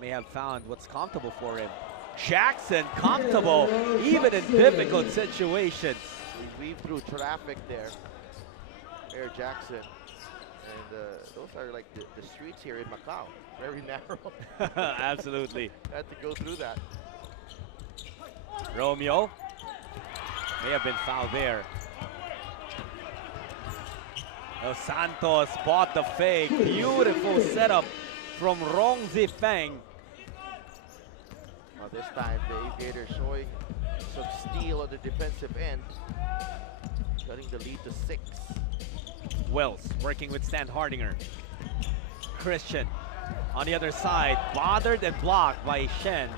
may have found what's comfortable for him. Jackson comfortable even in difficult situations. We weave through traffic there. Air Jackson. And those are like the streets here in Macau. Very narrow. Absolutely. Had to go through that. Romeo may have been fouled there. Dos Santos bought the fake. Beautiful setup from Rong Zifeng. Well, this time the Aviators showing some steel on the defensive end, cutting the lead to 6. Wells working with Standhardinger. Christian on the other side, bothered and blocked by Shen.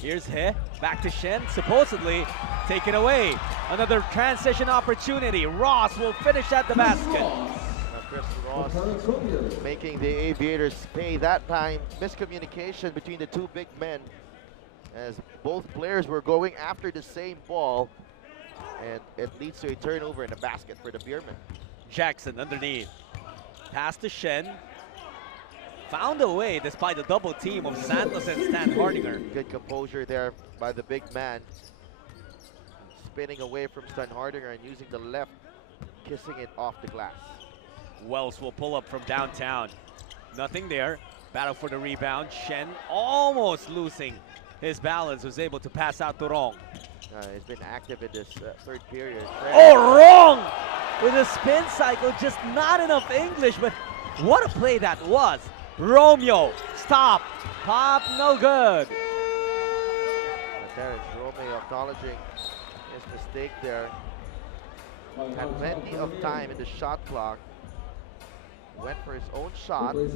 Here's He, back to Shen, supposedly taken away. Another transition opportunity. Ross will finish at the basket. Now Chris Ross making the Aviators pay that time. Miscommunication between the two big men as both players were going after the same ball, and it leads to a turnover in the basket for the Beermen. Jackson underneath. Pass to Shen. Found a way despite the double team of Santos and Standhardinger. Good composure there by the big man. Spinning away from Standhardinger and using the left, kissing it off the glass. Wells will pull up from downtown. Nothing there. Battle for the rebound. Shen almost losing his balance, was able to pass out to Rong. He's been active in this third period. Oh, Rong! With a spin cycle, just not enough English, but what a play that was. Romeo, stop, pop, no good. Terrence Romeo acknowledging his mistake there. Had plenty of time in the shot clock. Went for his own shot. And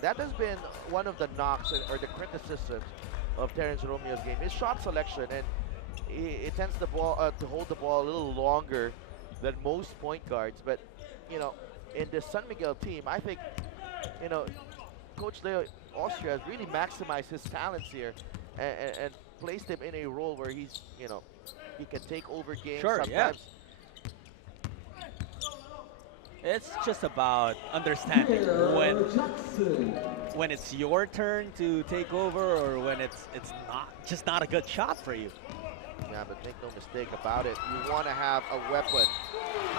that has been one of the knocks or the criticisms of Terrence Romeo's game. His shot selection, and he tends to hold the ball a little longer than most point guards. But, you know, in the San Miguel team, I think, you know, Coach Leo Austria has really maximized his talents here and placed him in a role where he's, you know, he can take over games sometimes. Yeah. It's just about understanding when it's your turn to take over or when it's not a good shot for you. Yeah, but make no mistake about it. You want to have a weapon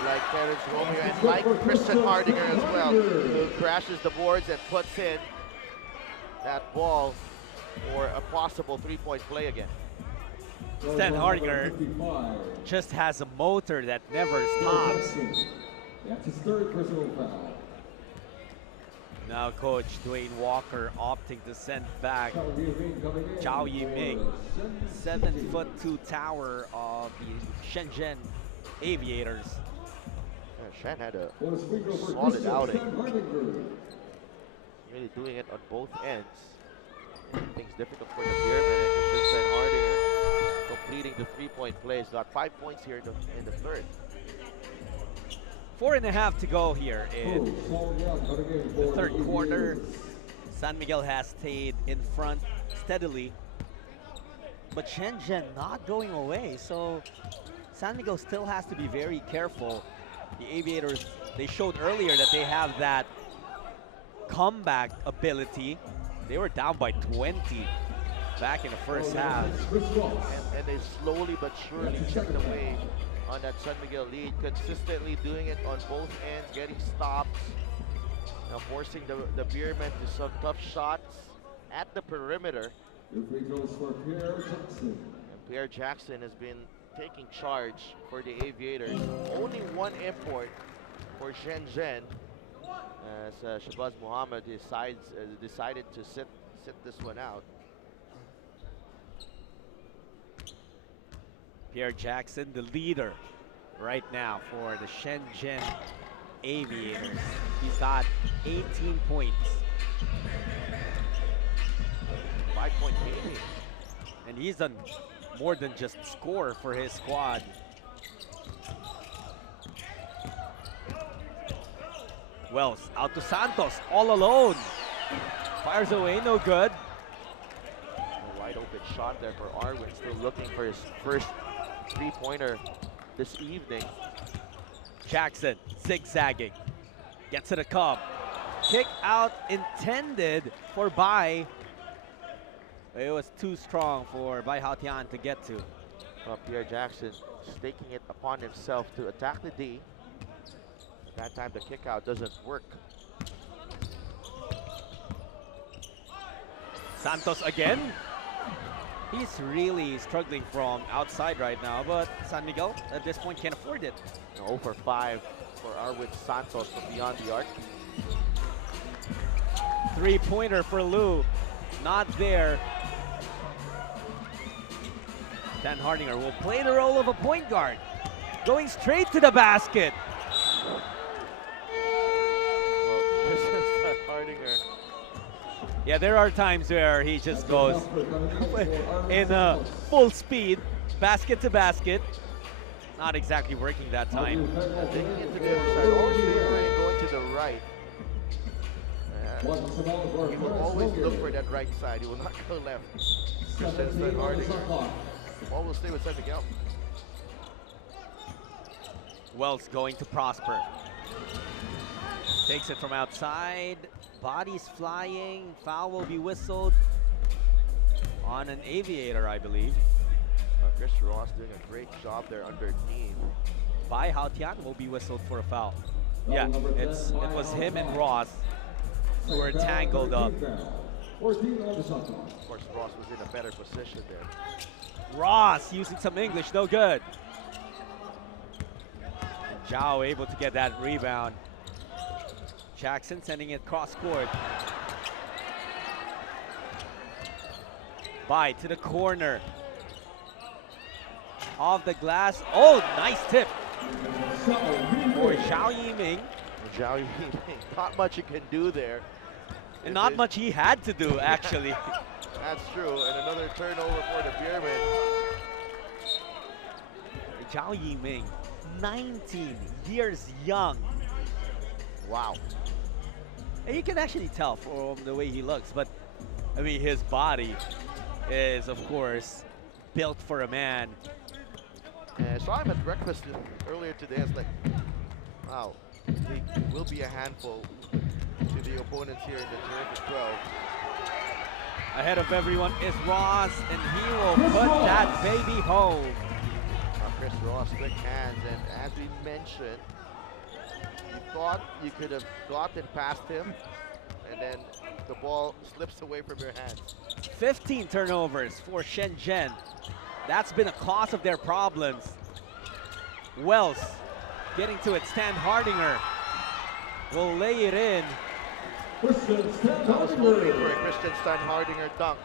like Terrence Romeo and like Christian Hardinger as well, who crashes the boards and puts in that ball for a possible three-point play again. Standhardinger just has a motor that never stops. That's his third personal foul. Now Coach Dwayne Walker opting to send back Zhao Yiming, 7'2" tower of the Shenzhen Aviators. Yeah, Shen had a solid outing. Really doing it on both ends. Things difficult for the Beermen, and Christian Standhardinger completing the three-point plays. Got 5 points here in the third. 4.5 to go here in the third quarter. San Miguel has stayed in front steadily, but Shenzhen not going away, so San Miguel still has to be very careful. The Aviators, they showed earlier that they have that comeback ability. They were down by 20 back in the first half. And they slowly but surely chipped away on that San Miguel lead, consistently doing it on both ends, getting stops, now forcing the Beermen to some tough shots at the perimeter. Your free throws for Pierre Jackson. And Pierre Jackson has been taking charge for the Aviators. Only one import for Shenzhen, as Shabazz Muhammad decided to sit this one out. Pierre Jackson, the leader right now for the Shenzhen Aviators. He's got 18 points. 5-point game. And he's done more than just score for his squad. Wells out to Santos, all alone. Fires away, no good. A wide open shot there for Arwin, still looking for his first three-pointer this evening. Jackson zigzagging, gets to the cup. Kick out intended for Bai. It was too strong for Bai Haotian to get to. Pierre Jackson staking it upon himself to attack the D. That time the kick out doesn't work. Santos again. He's really struggling from outside right now, but San Miguel at this point can't afford it. 0 for 5 for Arwin Santos from beyond the arc. Three-pointer for Lou, not there. Standhardinger will play the role of a point guard, going straight to the basket. Well, Standhardinger. Yeah, there are times where he just goes in full speed, basket to basket. Not exactly working that time. Taking it to the other side, always favoring going to the right. He will always look for that right side. He will not go left. Christian Standhardinger. Ball will stay with San Miguel. Wells going to Prosper. Takes it from outside. Bodies flying. Foul will be whistled on an Aviator, I believe. Chris Ross doing a great job there underneath. Bai Haotian will be whistled for a foul. Yeah, it was him and Ross who were tangled up. Of course, Ross was in a better position there. Ross using some English, no good. And Zhao able to get that rebound. Jackson sending it cross court. Bai to the corner. Off the glass. Oh, nice tip for Zhao Yiming. Zhao Yiming, not much he can do there. And not much he had to do, actually. That's true, and another turnover for the Beermen. Zhao Yiming, 19 years young. Wow. And you can actually tell from the way he looks, but I mean, his body is, of course, built for a man. I saw him at breakfast earlier today. I was like, wow, he will be a handful to the opponents here in the terrific 12. Ahead of everyone is Ross, and he will put that baby home. Chris Ross, quick hands, and as we mentioned, you thought you could have gotten past him, and then the ball slips away from your hands. 15 turnovers for Shenzhen. That's been a cause of their problems. Wells getting to it. Standhardinger will lay it in. I was hoping for a Christian Standhardinger dunk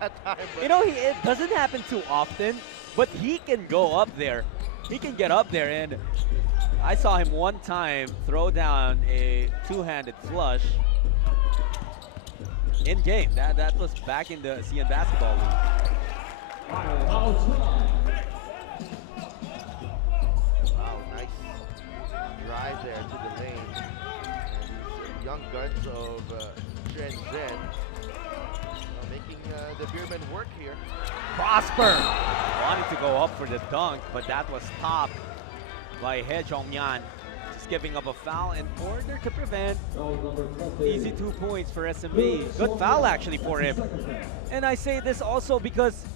that time. You know, it doesn't happen too often, but he can go up there. He can get up there, and I saw him one time throw down a two-handed flush in game. That was back in the CN Basketball League. Wow, nice drive there to the lane. And these young guns of Zhenshen making the Beermen work here. Prosper wanted to go up for the dunk, but that was stopped by He Zhongyan. Just giving up a foul in order to prevent easy 2 points for SMB. Good foul actually for him. And I say this also because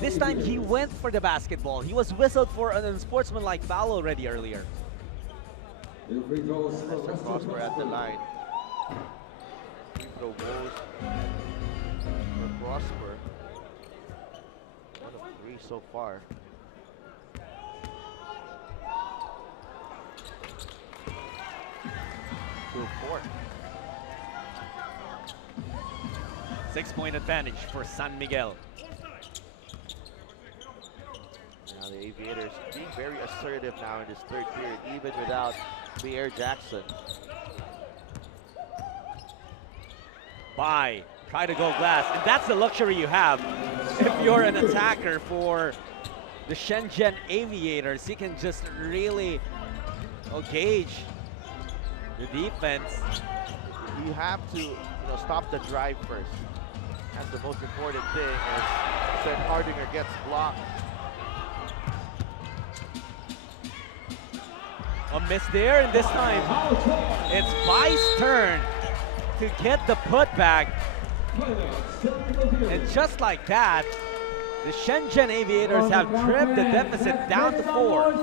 this time he went for the basketball. He was whistled for an unsportsmanlike foul already earlier. Mr. Prosper at the line. Free throw goes for Prosper. 1 of 3 so far. Two of 4. 6-point advantage for San Miguel. Now the Aviators being very assertive now in this third period, even without Pierre Jackson. Try to go glass, and that's the luxury you have if you're an attacker for the Shenzhen Aviators. You can just really gauge the defense. You have to stop the drive first. That's the most important thing, as Standhardinger gets blocked. A miss there, and this time it's Bai's turn to get the putback. And just like that, the Shenzhen Aviators have trimmed the deficit down to 4.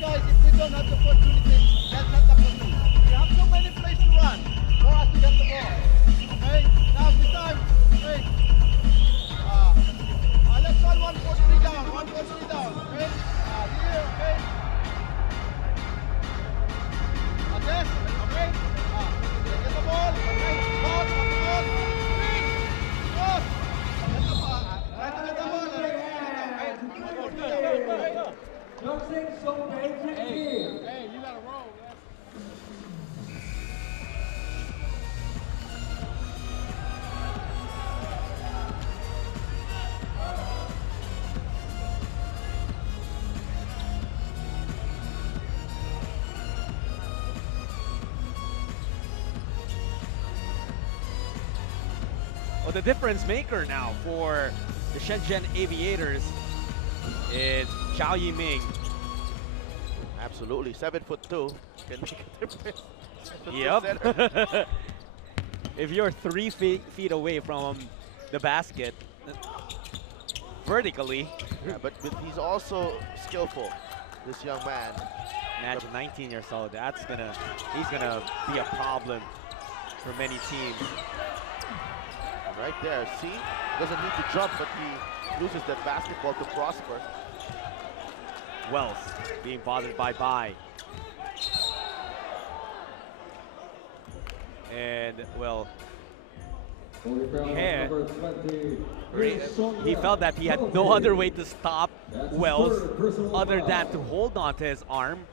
Guys, if we don't have the opportunity, that's not the opportunity. We have so many places to run for us to get the ball. Okay? Now this time, okay? Let's run 1 4 3 down, 1 4 3 down. Okay? Here, okay? This, okay? Get the ball, okay? Ball, swing, cross. Get the ball, try to get the ball, okay? 1 4 3 down. ยกซิ่งส่งไปพื้นที่ Hey, you gotta roll, man. Well, the difference maker now for the Shenzhen Aviators is Zhao Yiming. Absolutely, 7'2" can make a difference. Yep. If you're 3 feet away from the basket, vertically. Yeah, but he's also skillful, this young man. Imagine 19 years old. He's gonna be a problem for many teams. Right there, see? Doesn't need to jump, but he loses that basketball to Prosper. Wells being bothered by Bai. And, well, yeah, he felt that he had no other way to stop Wells other than to hold on to his arm.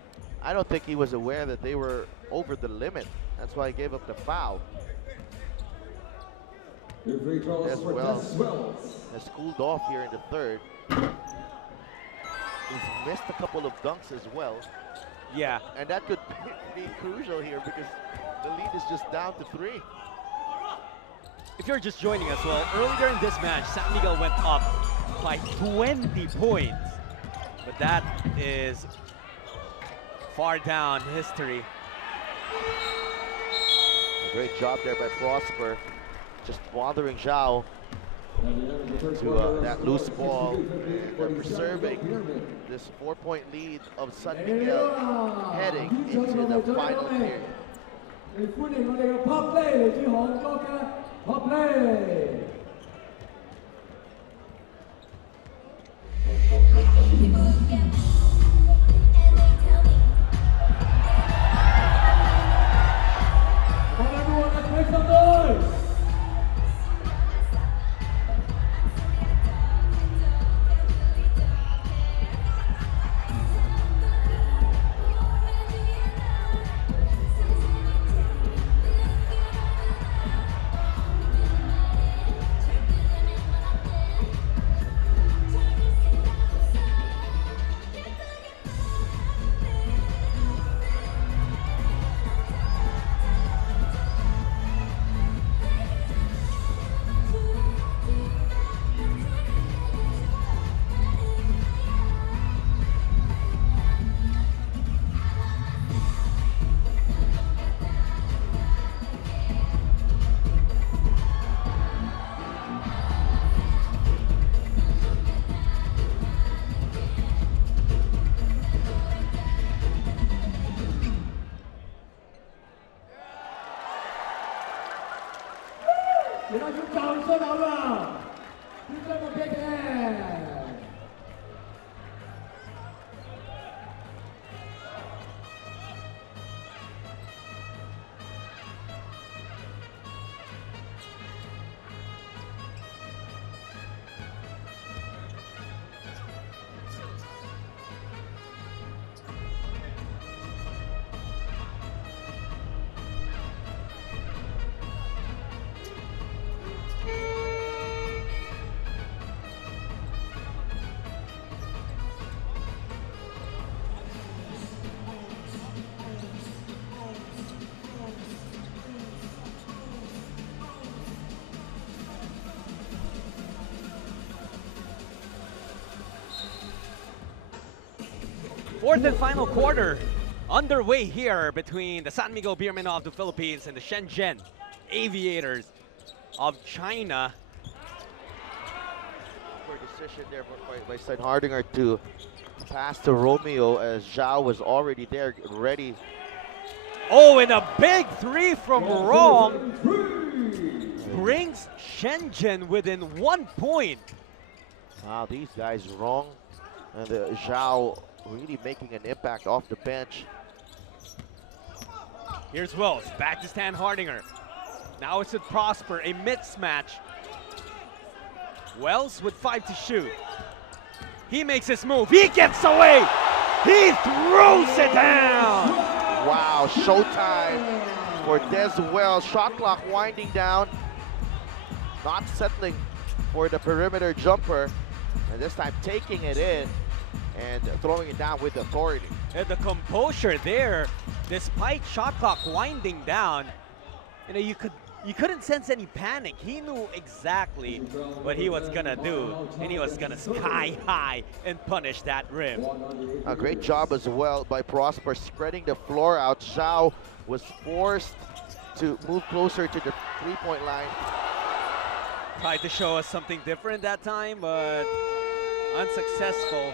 I don't think he was aware that they were over the limit. That's why he gave up the foul. As well, has cooled off here in the third. He's missed a couple of dunks as well. Yeah. And that could be crucial here because the lead is just down to 3. If you're just joining us, well, earlier in this match, San Miguel went up by 20 points. But that is far down history. A great job there by Prosper, just bothering Zhao to that loose ball and preserving this 4-point lead of San Miguel heading into the final period. 歡迎我哋嘅 Pop Play 嚟自韓國嘅 Pop Play。Everyone, let's make some noise! 出掌声好不好？就这么给给。Fourth and final quarter underway here between the San Miguel Beermen of the Philippines and the Shenzhen Aviators of China. For decision there by Standhardinger to pass to Romeo as Zhao was already there, ready. Oh, and a big three from Rong brings Shenzhen within 1 point. Wow, these guys wrong. And Zhao really making an impact off the bench. Here's Wells, back to Standhardinger. Now it's with Prosper, a mismatch. Wells with 5 to shoot. He makes his move, he gets away! He throws it down! Wow, showtime for Des Wells. Shot clock winding down. Not settling for the perimeter jumper. And this time taking it in and throwing it down with authority. And the composure there, despite shot clock winding down, you know, you couldn't sense any panic. He knew exactly what he was gonna do, and he was gonna sky high and punish that rim. A great job as well by Prosper spreading the floor out. Zhao was forced to move closer to the three-point line. Tried to show us something different that time, but unsuccessful.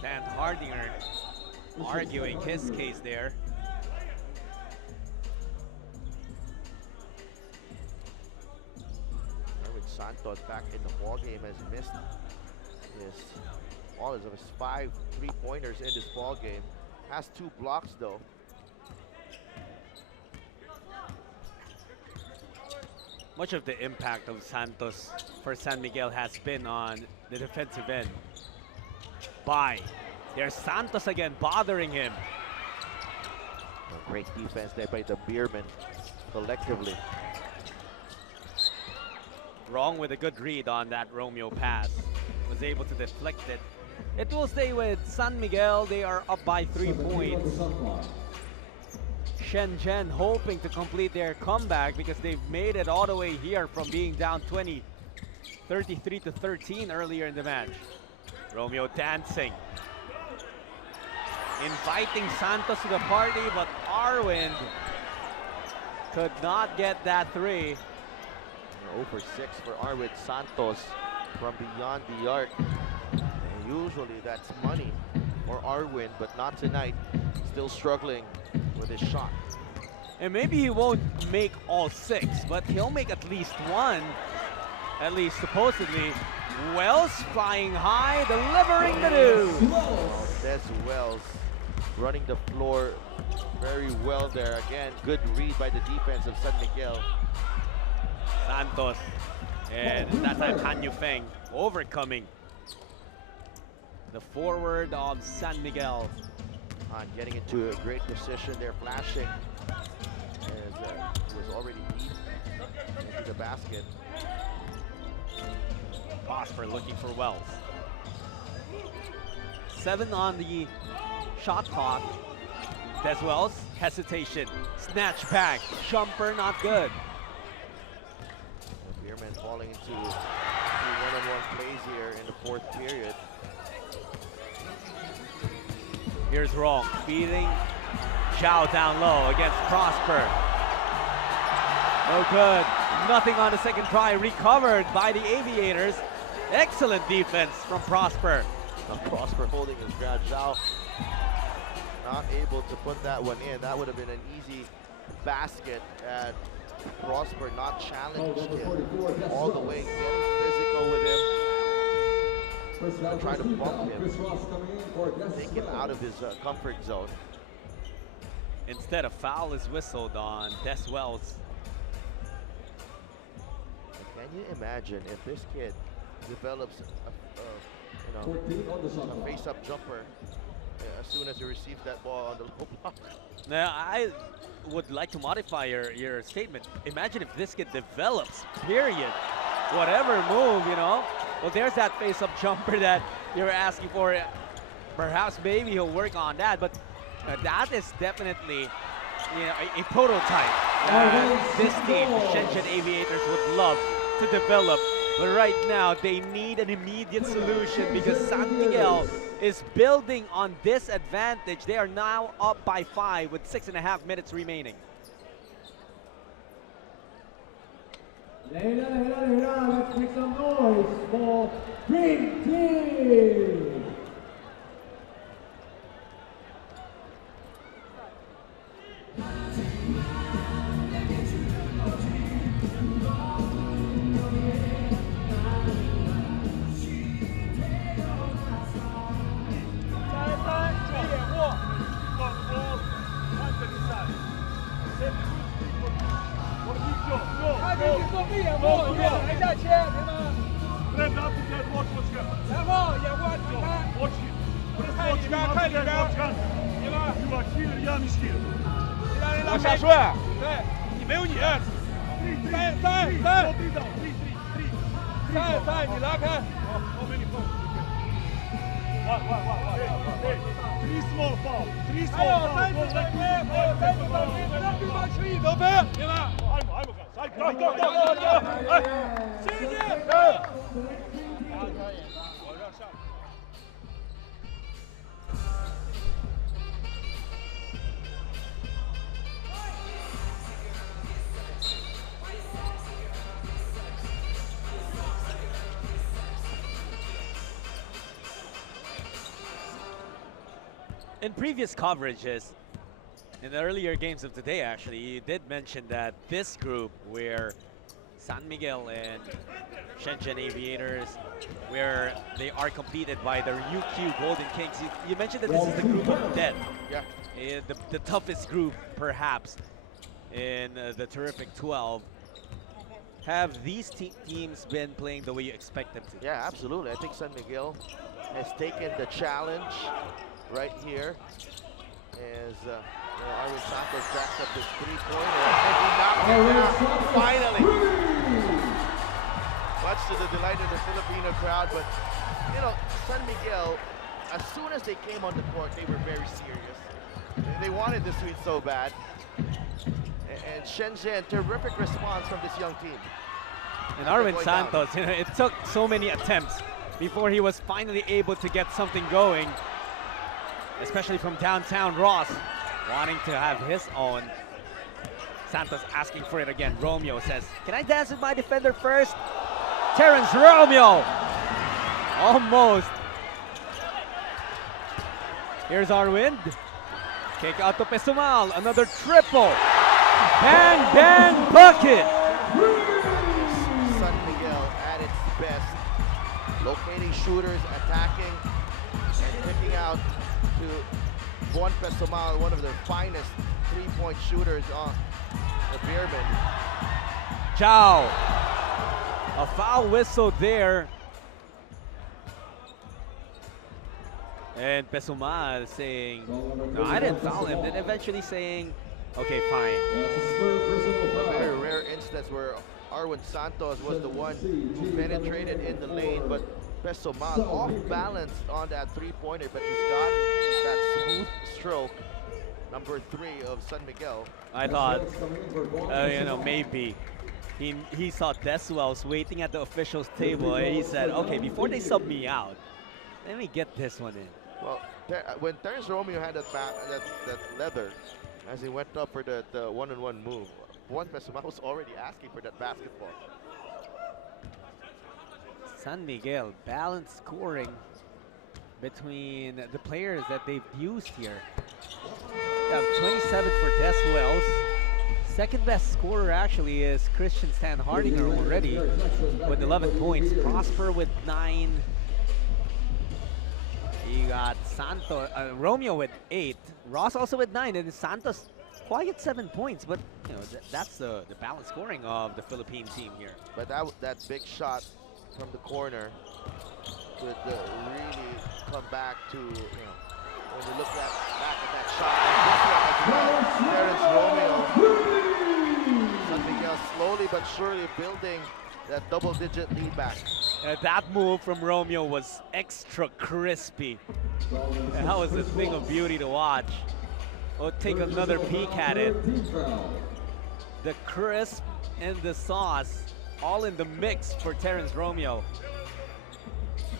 Standhardinger arguing his case there. Santos back in the ball game has missed all of his 5 3-pointers in this ball game. Has 2 blocks though. Much of the impact of Santos for San Miguel has been on the defensive end. There's Santos again bothering him. A great defense there by the Beermen collectively. Wrong with a good read on that Romeo pass. Was able to deflect it. It will stay with San Miguel. They are up by 3 points. Shenzhen hoping to complete their comeback because they've made it all the way here from being down 33 to 13 earlier in the match. Romeo dancing. Inviting Santos to the party, but Arwind could not get that 3. 0 for 6 for Arwind Santos from beyond the arc. And usually that's money for Arwind, but not tonight. Still struggling with his shot. And maybe he won't make all 6, but he'll make at least 1. At least supposedly. Wells flying high, delivering the news. Des Wells running the floor very well there. Again, good read by the defense of San Miguel. Santos, and that time Han Yufeng overcoming the forward of San Miguel. Getting into a great position there, flashing as was already deep into the basket. Prosper looking for Wells. 7 on the shot clock. Des Wells, hesitation, snatch back, jumper not good. Beermen falling into one-on-one plays here in the 4th period. Here's Rong feeding Zhao down low against Prosper. No good. Nothing on the second try. Recovered by the Aviators. Excellent defense from Prosper. Prosper holding his ground. Zhao not able to put that one in. That would have been an easy basket, and Prosper not challenged him all the way, getting physical with him, and try to bump him, take him out of his comfort zone. Instead, a foul is whistled on Des Wells. Can you imagine if this kid develops a face-up jumper as soon as he receives that ball on the low block? Now, I would like to modify your statement. Imagine if this kid develops, period. Whatever move, you know. Well, there's that face-up jumper that you were asking for. Perhaps maybe he'll work on that, but that is definitely, you know, a prototype. This team, the Shenzhen Aviators, would love to develop. But right now, they need an immediate solution because San Miguel is building on this advantage. They are now up by 5 with 6.5 minutes remaining. Let's make some noise for Green Team! Three small fouls. Three small fouls. In previous coverages, in the earlier games of today, actually, you did mention that this group where San Miguel and Shenzhen Aviators, where they are completed by the UQ Golden Kings. You mentioned that this is the group of death. Yeah. The toughest group, perhaps, in the terrific 12. Have these teams been playing the way you expect them to? Yeah, absolutely. I think San Miguel has taken the challenge right here as Arvin Santos jacks up his three-pointer and he knocks it down finally. Much to the delight of the Filipino crowd, but you know, San Miguel, as soon as they came on the court, they were very serious. They wanted this win so bad. And Shenzhen, terrific response from this young team. And Arvin Santos, you know, it took so many attempts before he was finally able to get something going, especially from downtown Ross, wanting to have his own. Santos asking for it again. Romeo says, "Can I dance with my defender first?" Terrence Romeo! Almost. Here's Arwind. Kick out to Pesumal. Another triple. Bang, bang, bucket! San Miguel at its best. Locating shooters, attacking, and picking out to Juan Pesumal, one of their finest three-point shooters on the Beermen. Chow. A foul whistle there. And Pesumal saying, "No, I didn't foul him." Then eventually saying, "Okay, fine." A very rare instance where Arvin Santos was the one who penetrated in the lane, but Pesumal off balance on that three-pointer, but he's got that smooth stroke, number 3 of San Miguel. I thought, you know, maybe he saw Deswells waiting at the officials' table, and he said, "Okay, before they sub me out, let me get this one in." Well, when Terrence Romeo had that leather, as he went up for the one-on-one move, Juan Pesumal was already asking for that basketball. San Miguel, balanced scoring between the players that they've used here. Yeah, 27 for Des Wells. Second best scorer actually is Christian Standhardinger already with 11 points. Prosper with 9. You got Romeo with 8. Ross also with 9, and Santos quiet 7 points. But you know that's the balanced scoring of the Philippine team here. But that big shot from the corner could really come back to, you know, when you look back at that shot. And this one as well, there's Romeo. San Miguel slowly but surely building that double-digit lead back. That move from Romeo was extra crispy. And that was a thing of beauty to watch. We'll take another peek at it. The crisp and the sauce all in the mix for Terrence Romeo.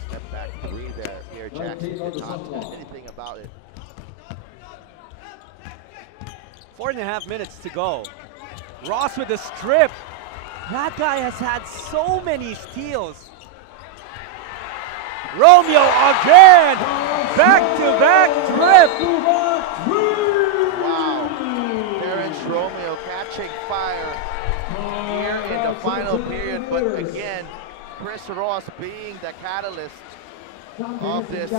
Step back three there. Here, Jackson did not do anything about it. 4.5 minutes to go. Ross with the strip. That guy has had so many steals. Romeo again! Back-to-back trip! Wow. Terrence Romeo catching fire here in the final period, but again, Chris Ross being the catalyst of this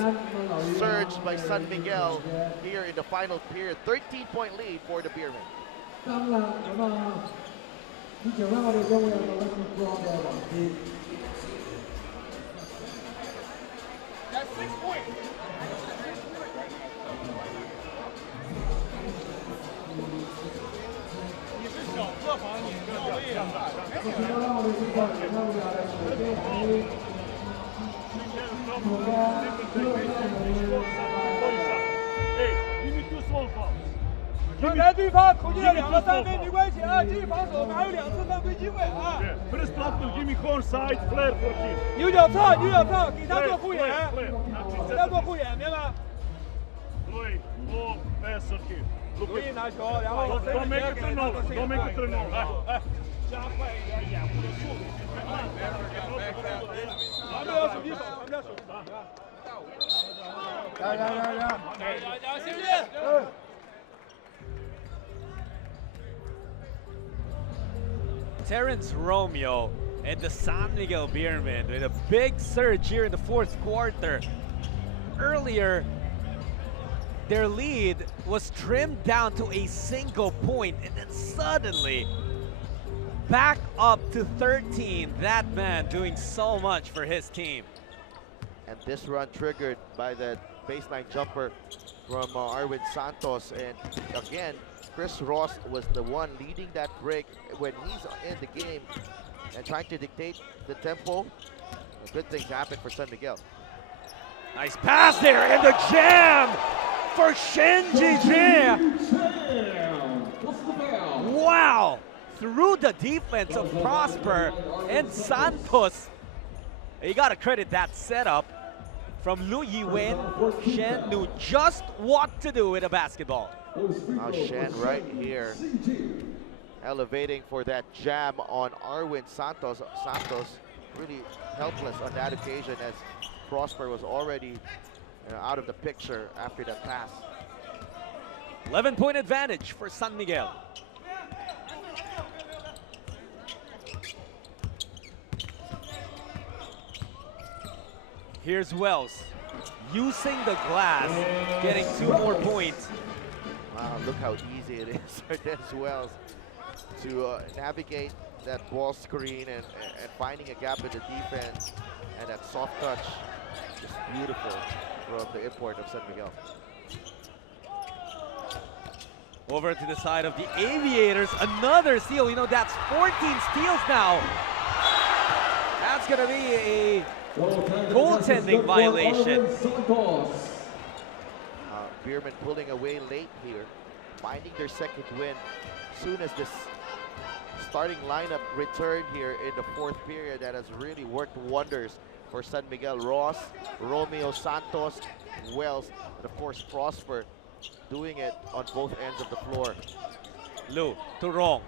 surge by San Miguel here in the final period. 13-point lead for the Beermen. That's 6 points. Hey, give me 2 small fouls. 刚才对方投进了2个3分，没关系啊，继续防守，我们还有2次犯规机会啊。 Yeah. First block will give me corner side, flare for him. 牛角侧，牛角侧，给他做护眼， Flare. 给他做护眼，明白？ Play, ball, pass on him. 注 Look 意 at 拿球，然后 Don't make it turnover. Don't make it turnover. 哎，加快一点掩护的速度。咱们要手机手，咱们要手机手。行不行？ Terrence Romeo and the San Miguel Beermen with a big surge here in the fourth quarter. Earlier, their lead was trimmed down to a single point, and then suddenly back up to 13. That man doing so much for his team. And this run triggered by the baseline jumper from Arwin Santos. And again, Chris Ross was the one leading that break when he's in the game and trying to dictate the tempo. Good things happen for San Miguel. Nice pass there, and the jam for Shenzhen. Wow! Through the defense of Prosper and Santos. You gotta credit that setup from Lu Yiwen. Shen knew just what to do with a basketball. Now Shen right here, elevating for that jam on Arwin Santos. Santos really helpless on that occasion as Prosper was already out of the picture after that pass. 11-point advantage for San Miguel. Here's Wells using the glass, getting 2 more points. Wow, look how easy it is for Des Wells to navigate that ball screen and finding a gap in the defense, and that soft touch, just beautiful from the import of San Miguel. Over to the side of the Aviators, another steal. You know, that's 14 steals now. That's gonna be a goaltending violation. Beermen pulling away late here, finding their second win. Soon as this starting lineup returned here in the fourth period, that has really worked wonders for San Miguel. Ross, Romeo, Santos, Wells, and of course Prosper doing it on both ends of the floor. Lu to Rong.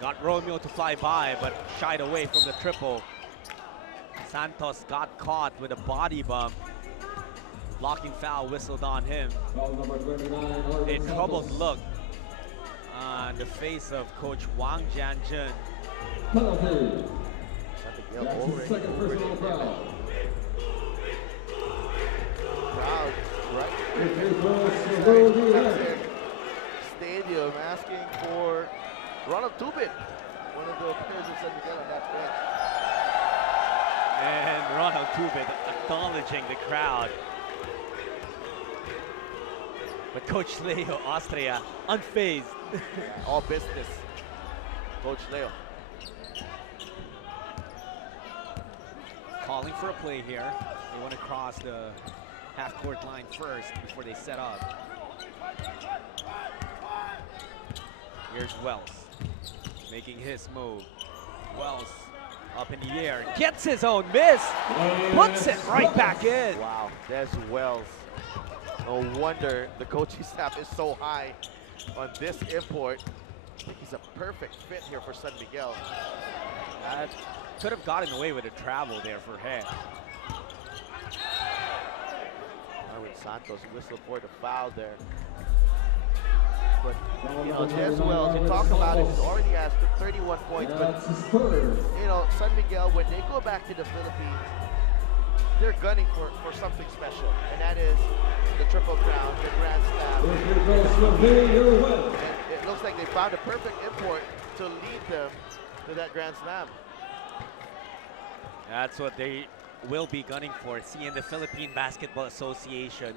Got Romeo to fly by, but shied away from the triple. Santos got caught with a body bump. Blocking foul whistled on him. Foul number 29, A troubled look on the face of Coach Wang Jianjun. penalty. Miguel That's his already second personal foul. Crowd, right? It is Shenzhen. Shenzhen Stadium asking for Ronald Tubin, one of the players of San Miguel on that bench. And Ronald Tubin acknowledging the crowd. But Coach Leo Austria unfazed. All business. Coach Leo. Calling for a play here. They want to cross the half-court line first before they set up. Here's Wells making his move. Wells up in the air, gets his own miss, puts it right back in. Wow, there's Wells. No wonder the coaching staff is so high on this import. I think he's a perfect fit here for San Miguel. That could have gotten away with a travel there for him. Marwin Santos whistled for the foul there. But, you know, Des Wells, you talk about it, he already has 31 points. But, That's his third. you know, San Miguel, when they go back to the Philippines, they're gunning for something special. And that is the Triple Crown, the Grand Slam. And it looks like they found a perfect import to lead them to that Grand Slam. That's what they will be gunning for. See, in the Philippine Basketball Association,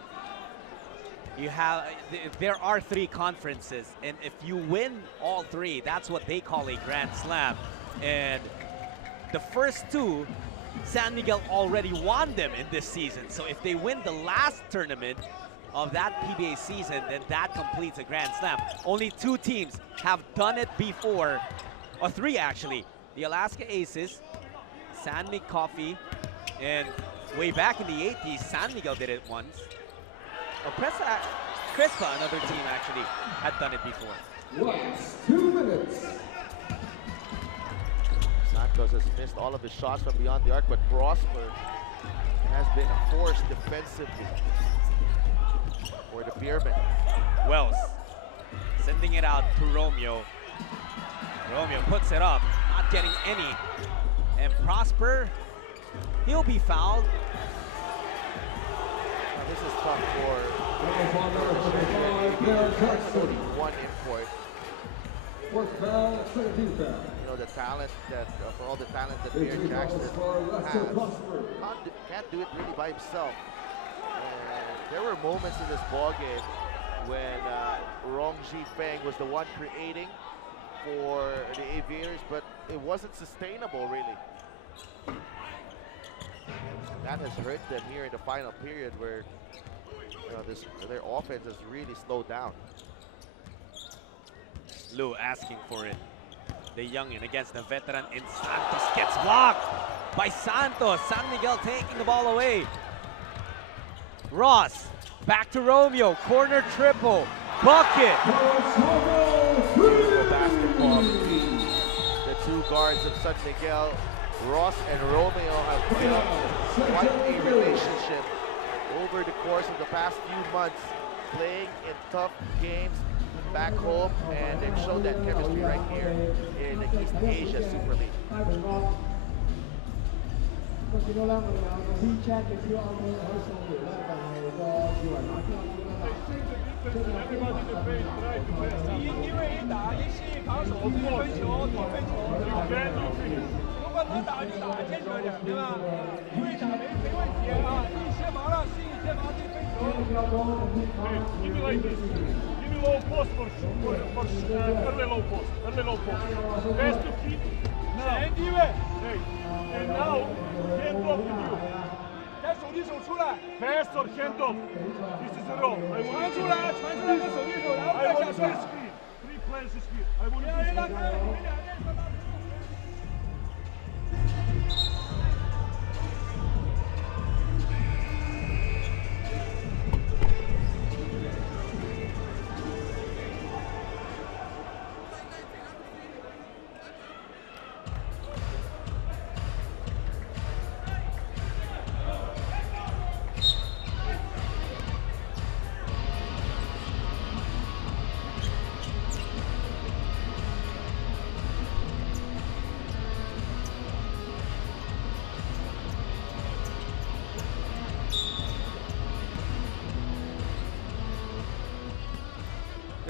there are 3 conferences, and if you win all 3, that's what they call a Grand Slam. And the first 2, San Miguel already won them in this season. So if they win the last tournament of that PBA season, then that completes a Grand Slam. Only 2 teams have done it before, or 3 actually. The Alaska Aces, San Mig Coffee, and way back in the 80s, San Miguel did it once. Crispa, another team actually, had done it before. Last 2 minutes. Santos has missed all of his shots from beyond the arc, but Prosper has been a force defensively for the Beermen. Wells sending it out to Romeo. Romeo puts it up, not getting any. And Prosper, he'll be fouled. Now, this is tough for one import. Fourth foul, second team foul. You know, the talent that, for all the talent that Bear Jackson has, can't do it really by himself. And there were moments in this ball game when Rong Ji Feng was the one creating for the Aviators, but it wasn't sustainable really. That has hurt them here in the final period, where their offense has really slowed down. Lou asking for it. The youngin against the veteran in Santos gets blocked by Santos. San Miguel taking the ball away. Ross back to Romeo. Corner triple. Bucket. Basketball. The 2 guards of San Miguel, Ross and Romeo, have built quite a relationship over the course of the past few months, playing in tough games back home, and they've shown that chemistry right here in the East Asia Super League. Give me like this. Give me low post for early low post. Early low post. Best to keep now. Hey, and now hand off with you. Fast or hand off. This is the roll. I want this speed. 3 players speed. I want this.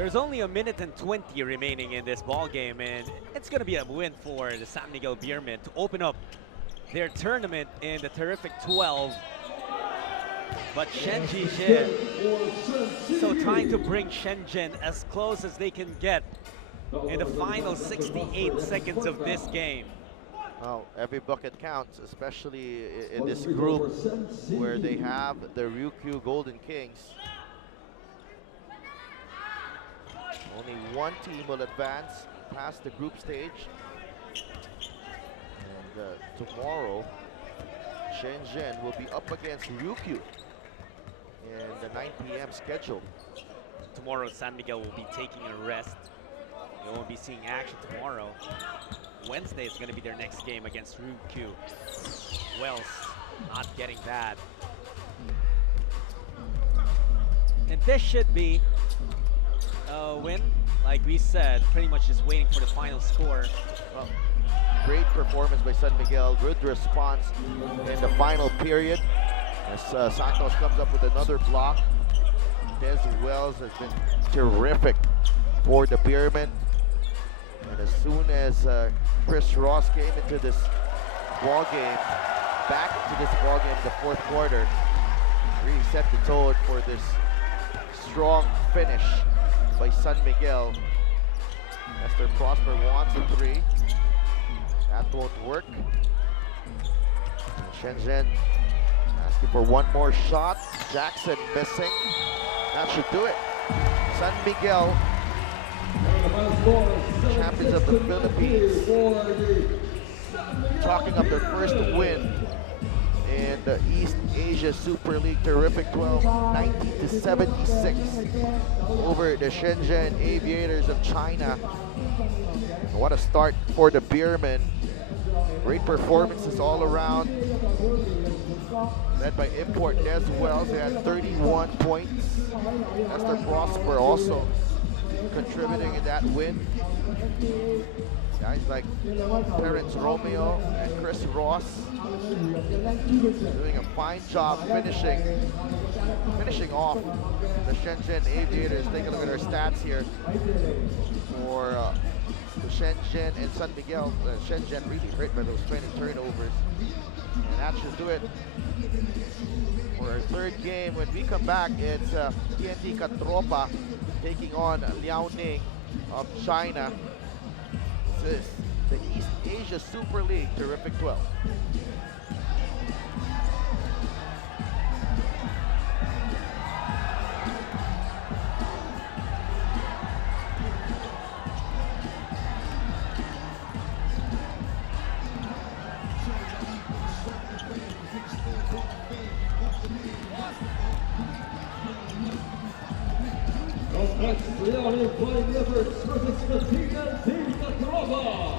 There's only a minute and 20 remaining in this ball game, and it's going to be a win for the San Miguel Beermen to open up their tournament in the terrific 12. But Shenzen, so trying to bring Shenzhen as close as they can get in the final 68 seconds of this game. Well, every bucket counts, especially in this group where they have the Ryukyu Golden Kings. Only one team will advance past the group stage. And tomorrow, Zhenshen will be up against Ryukyu in the 9 p.m. schedule. Tomorrow, San Miguel will be taking a rest. They won't be seeing action tomorrow. Wednesday is going to be their next game against Ryukyu. Wells not getting that. And this should be a win. Like we said, pretty much just waiting for the final score. Well, great performance by San Miguel. Good response in the final period. As Santos comes up with another block. Des Wells has been terrific for the Beermen. And as soon as Chris Ross came into this ball game, back into this ball game in the fourth quarter, really set the tone for this strong finish by San Miguel. Esther Prosper wants a three. That won't work. Shenzhen asking for one more shot. Jackson missing. That should do it. San Miguel, champions of the Philippines, chalking up their first win in the East Asia Super League Terrific 12, 90-76 over the Shenzhen Aviators of China. What a start for the Beermen. Great performances all around. Led by import Des Wells, they had 31 points. Esther Prosper also contributing in that win. Guys like Terrence Romeo and Chris Ross doing a fine job finishing off the Shenzhen Aviators. Take a look at our stats here for the Shenzhen and San Miguel. Shenzhen really hurt by those 20 turnovers. And that should do it for our third game. When we come back, it's TNT Katropa taking on Liaoning of China. This is the East Asia Super League Terrific 12. Liaoning Flying Leopards versus the TNT Katropa.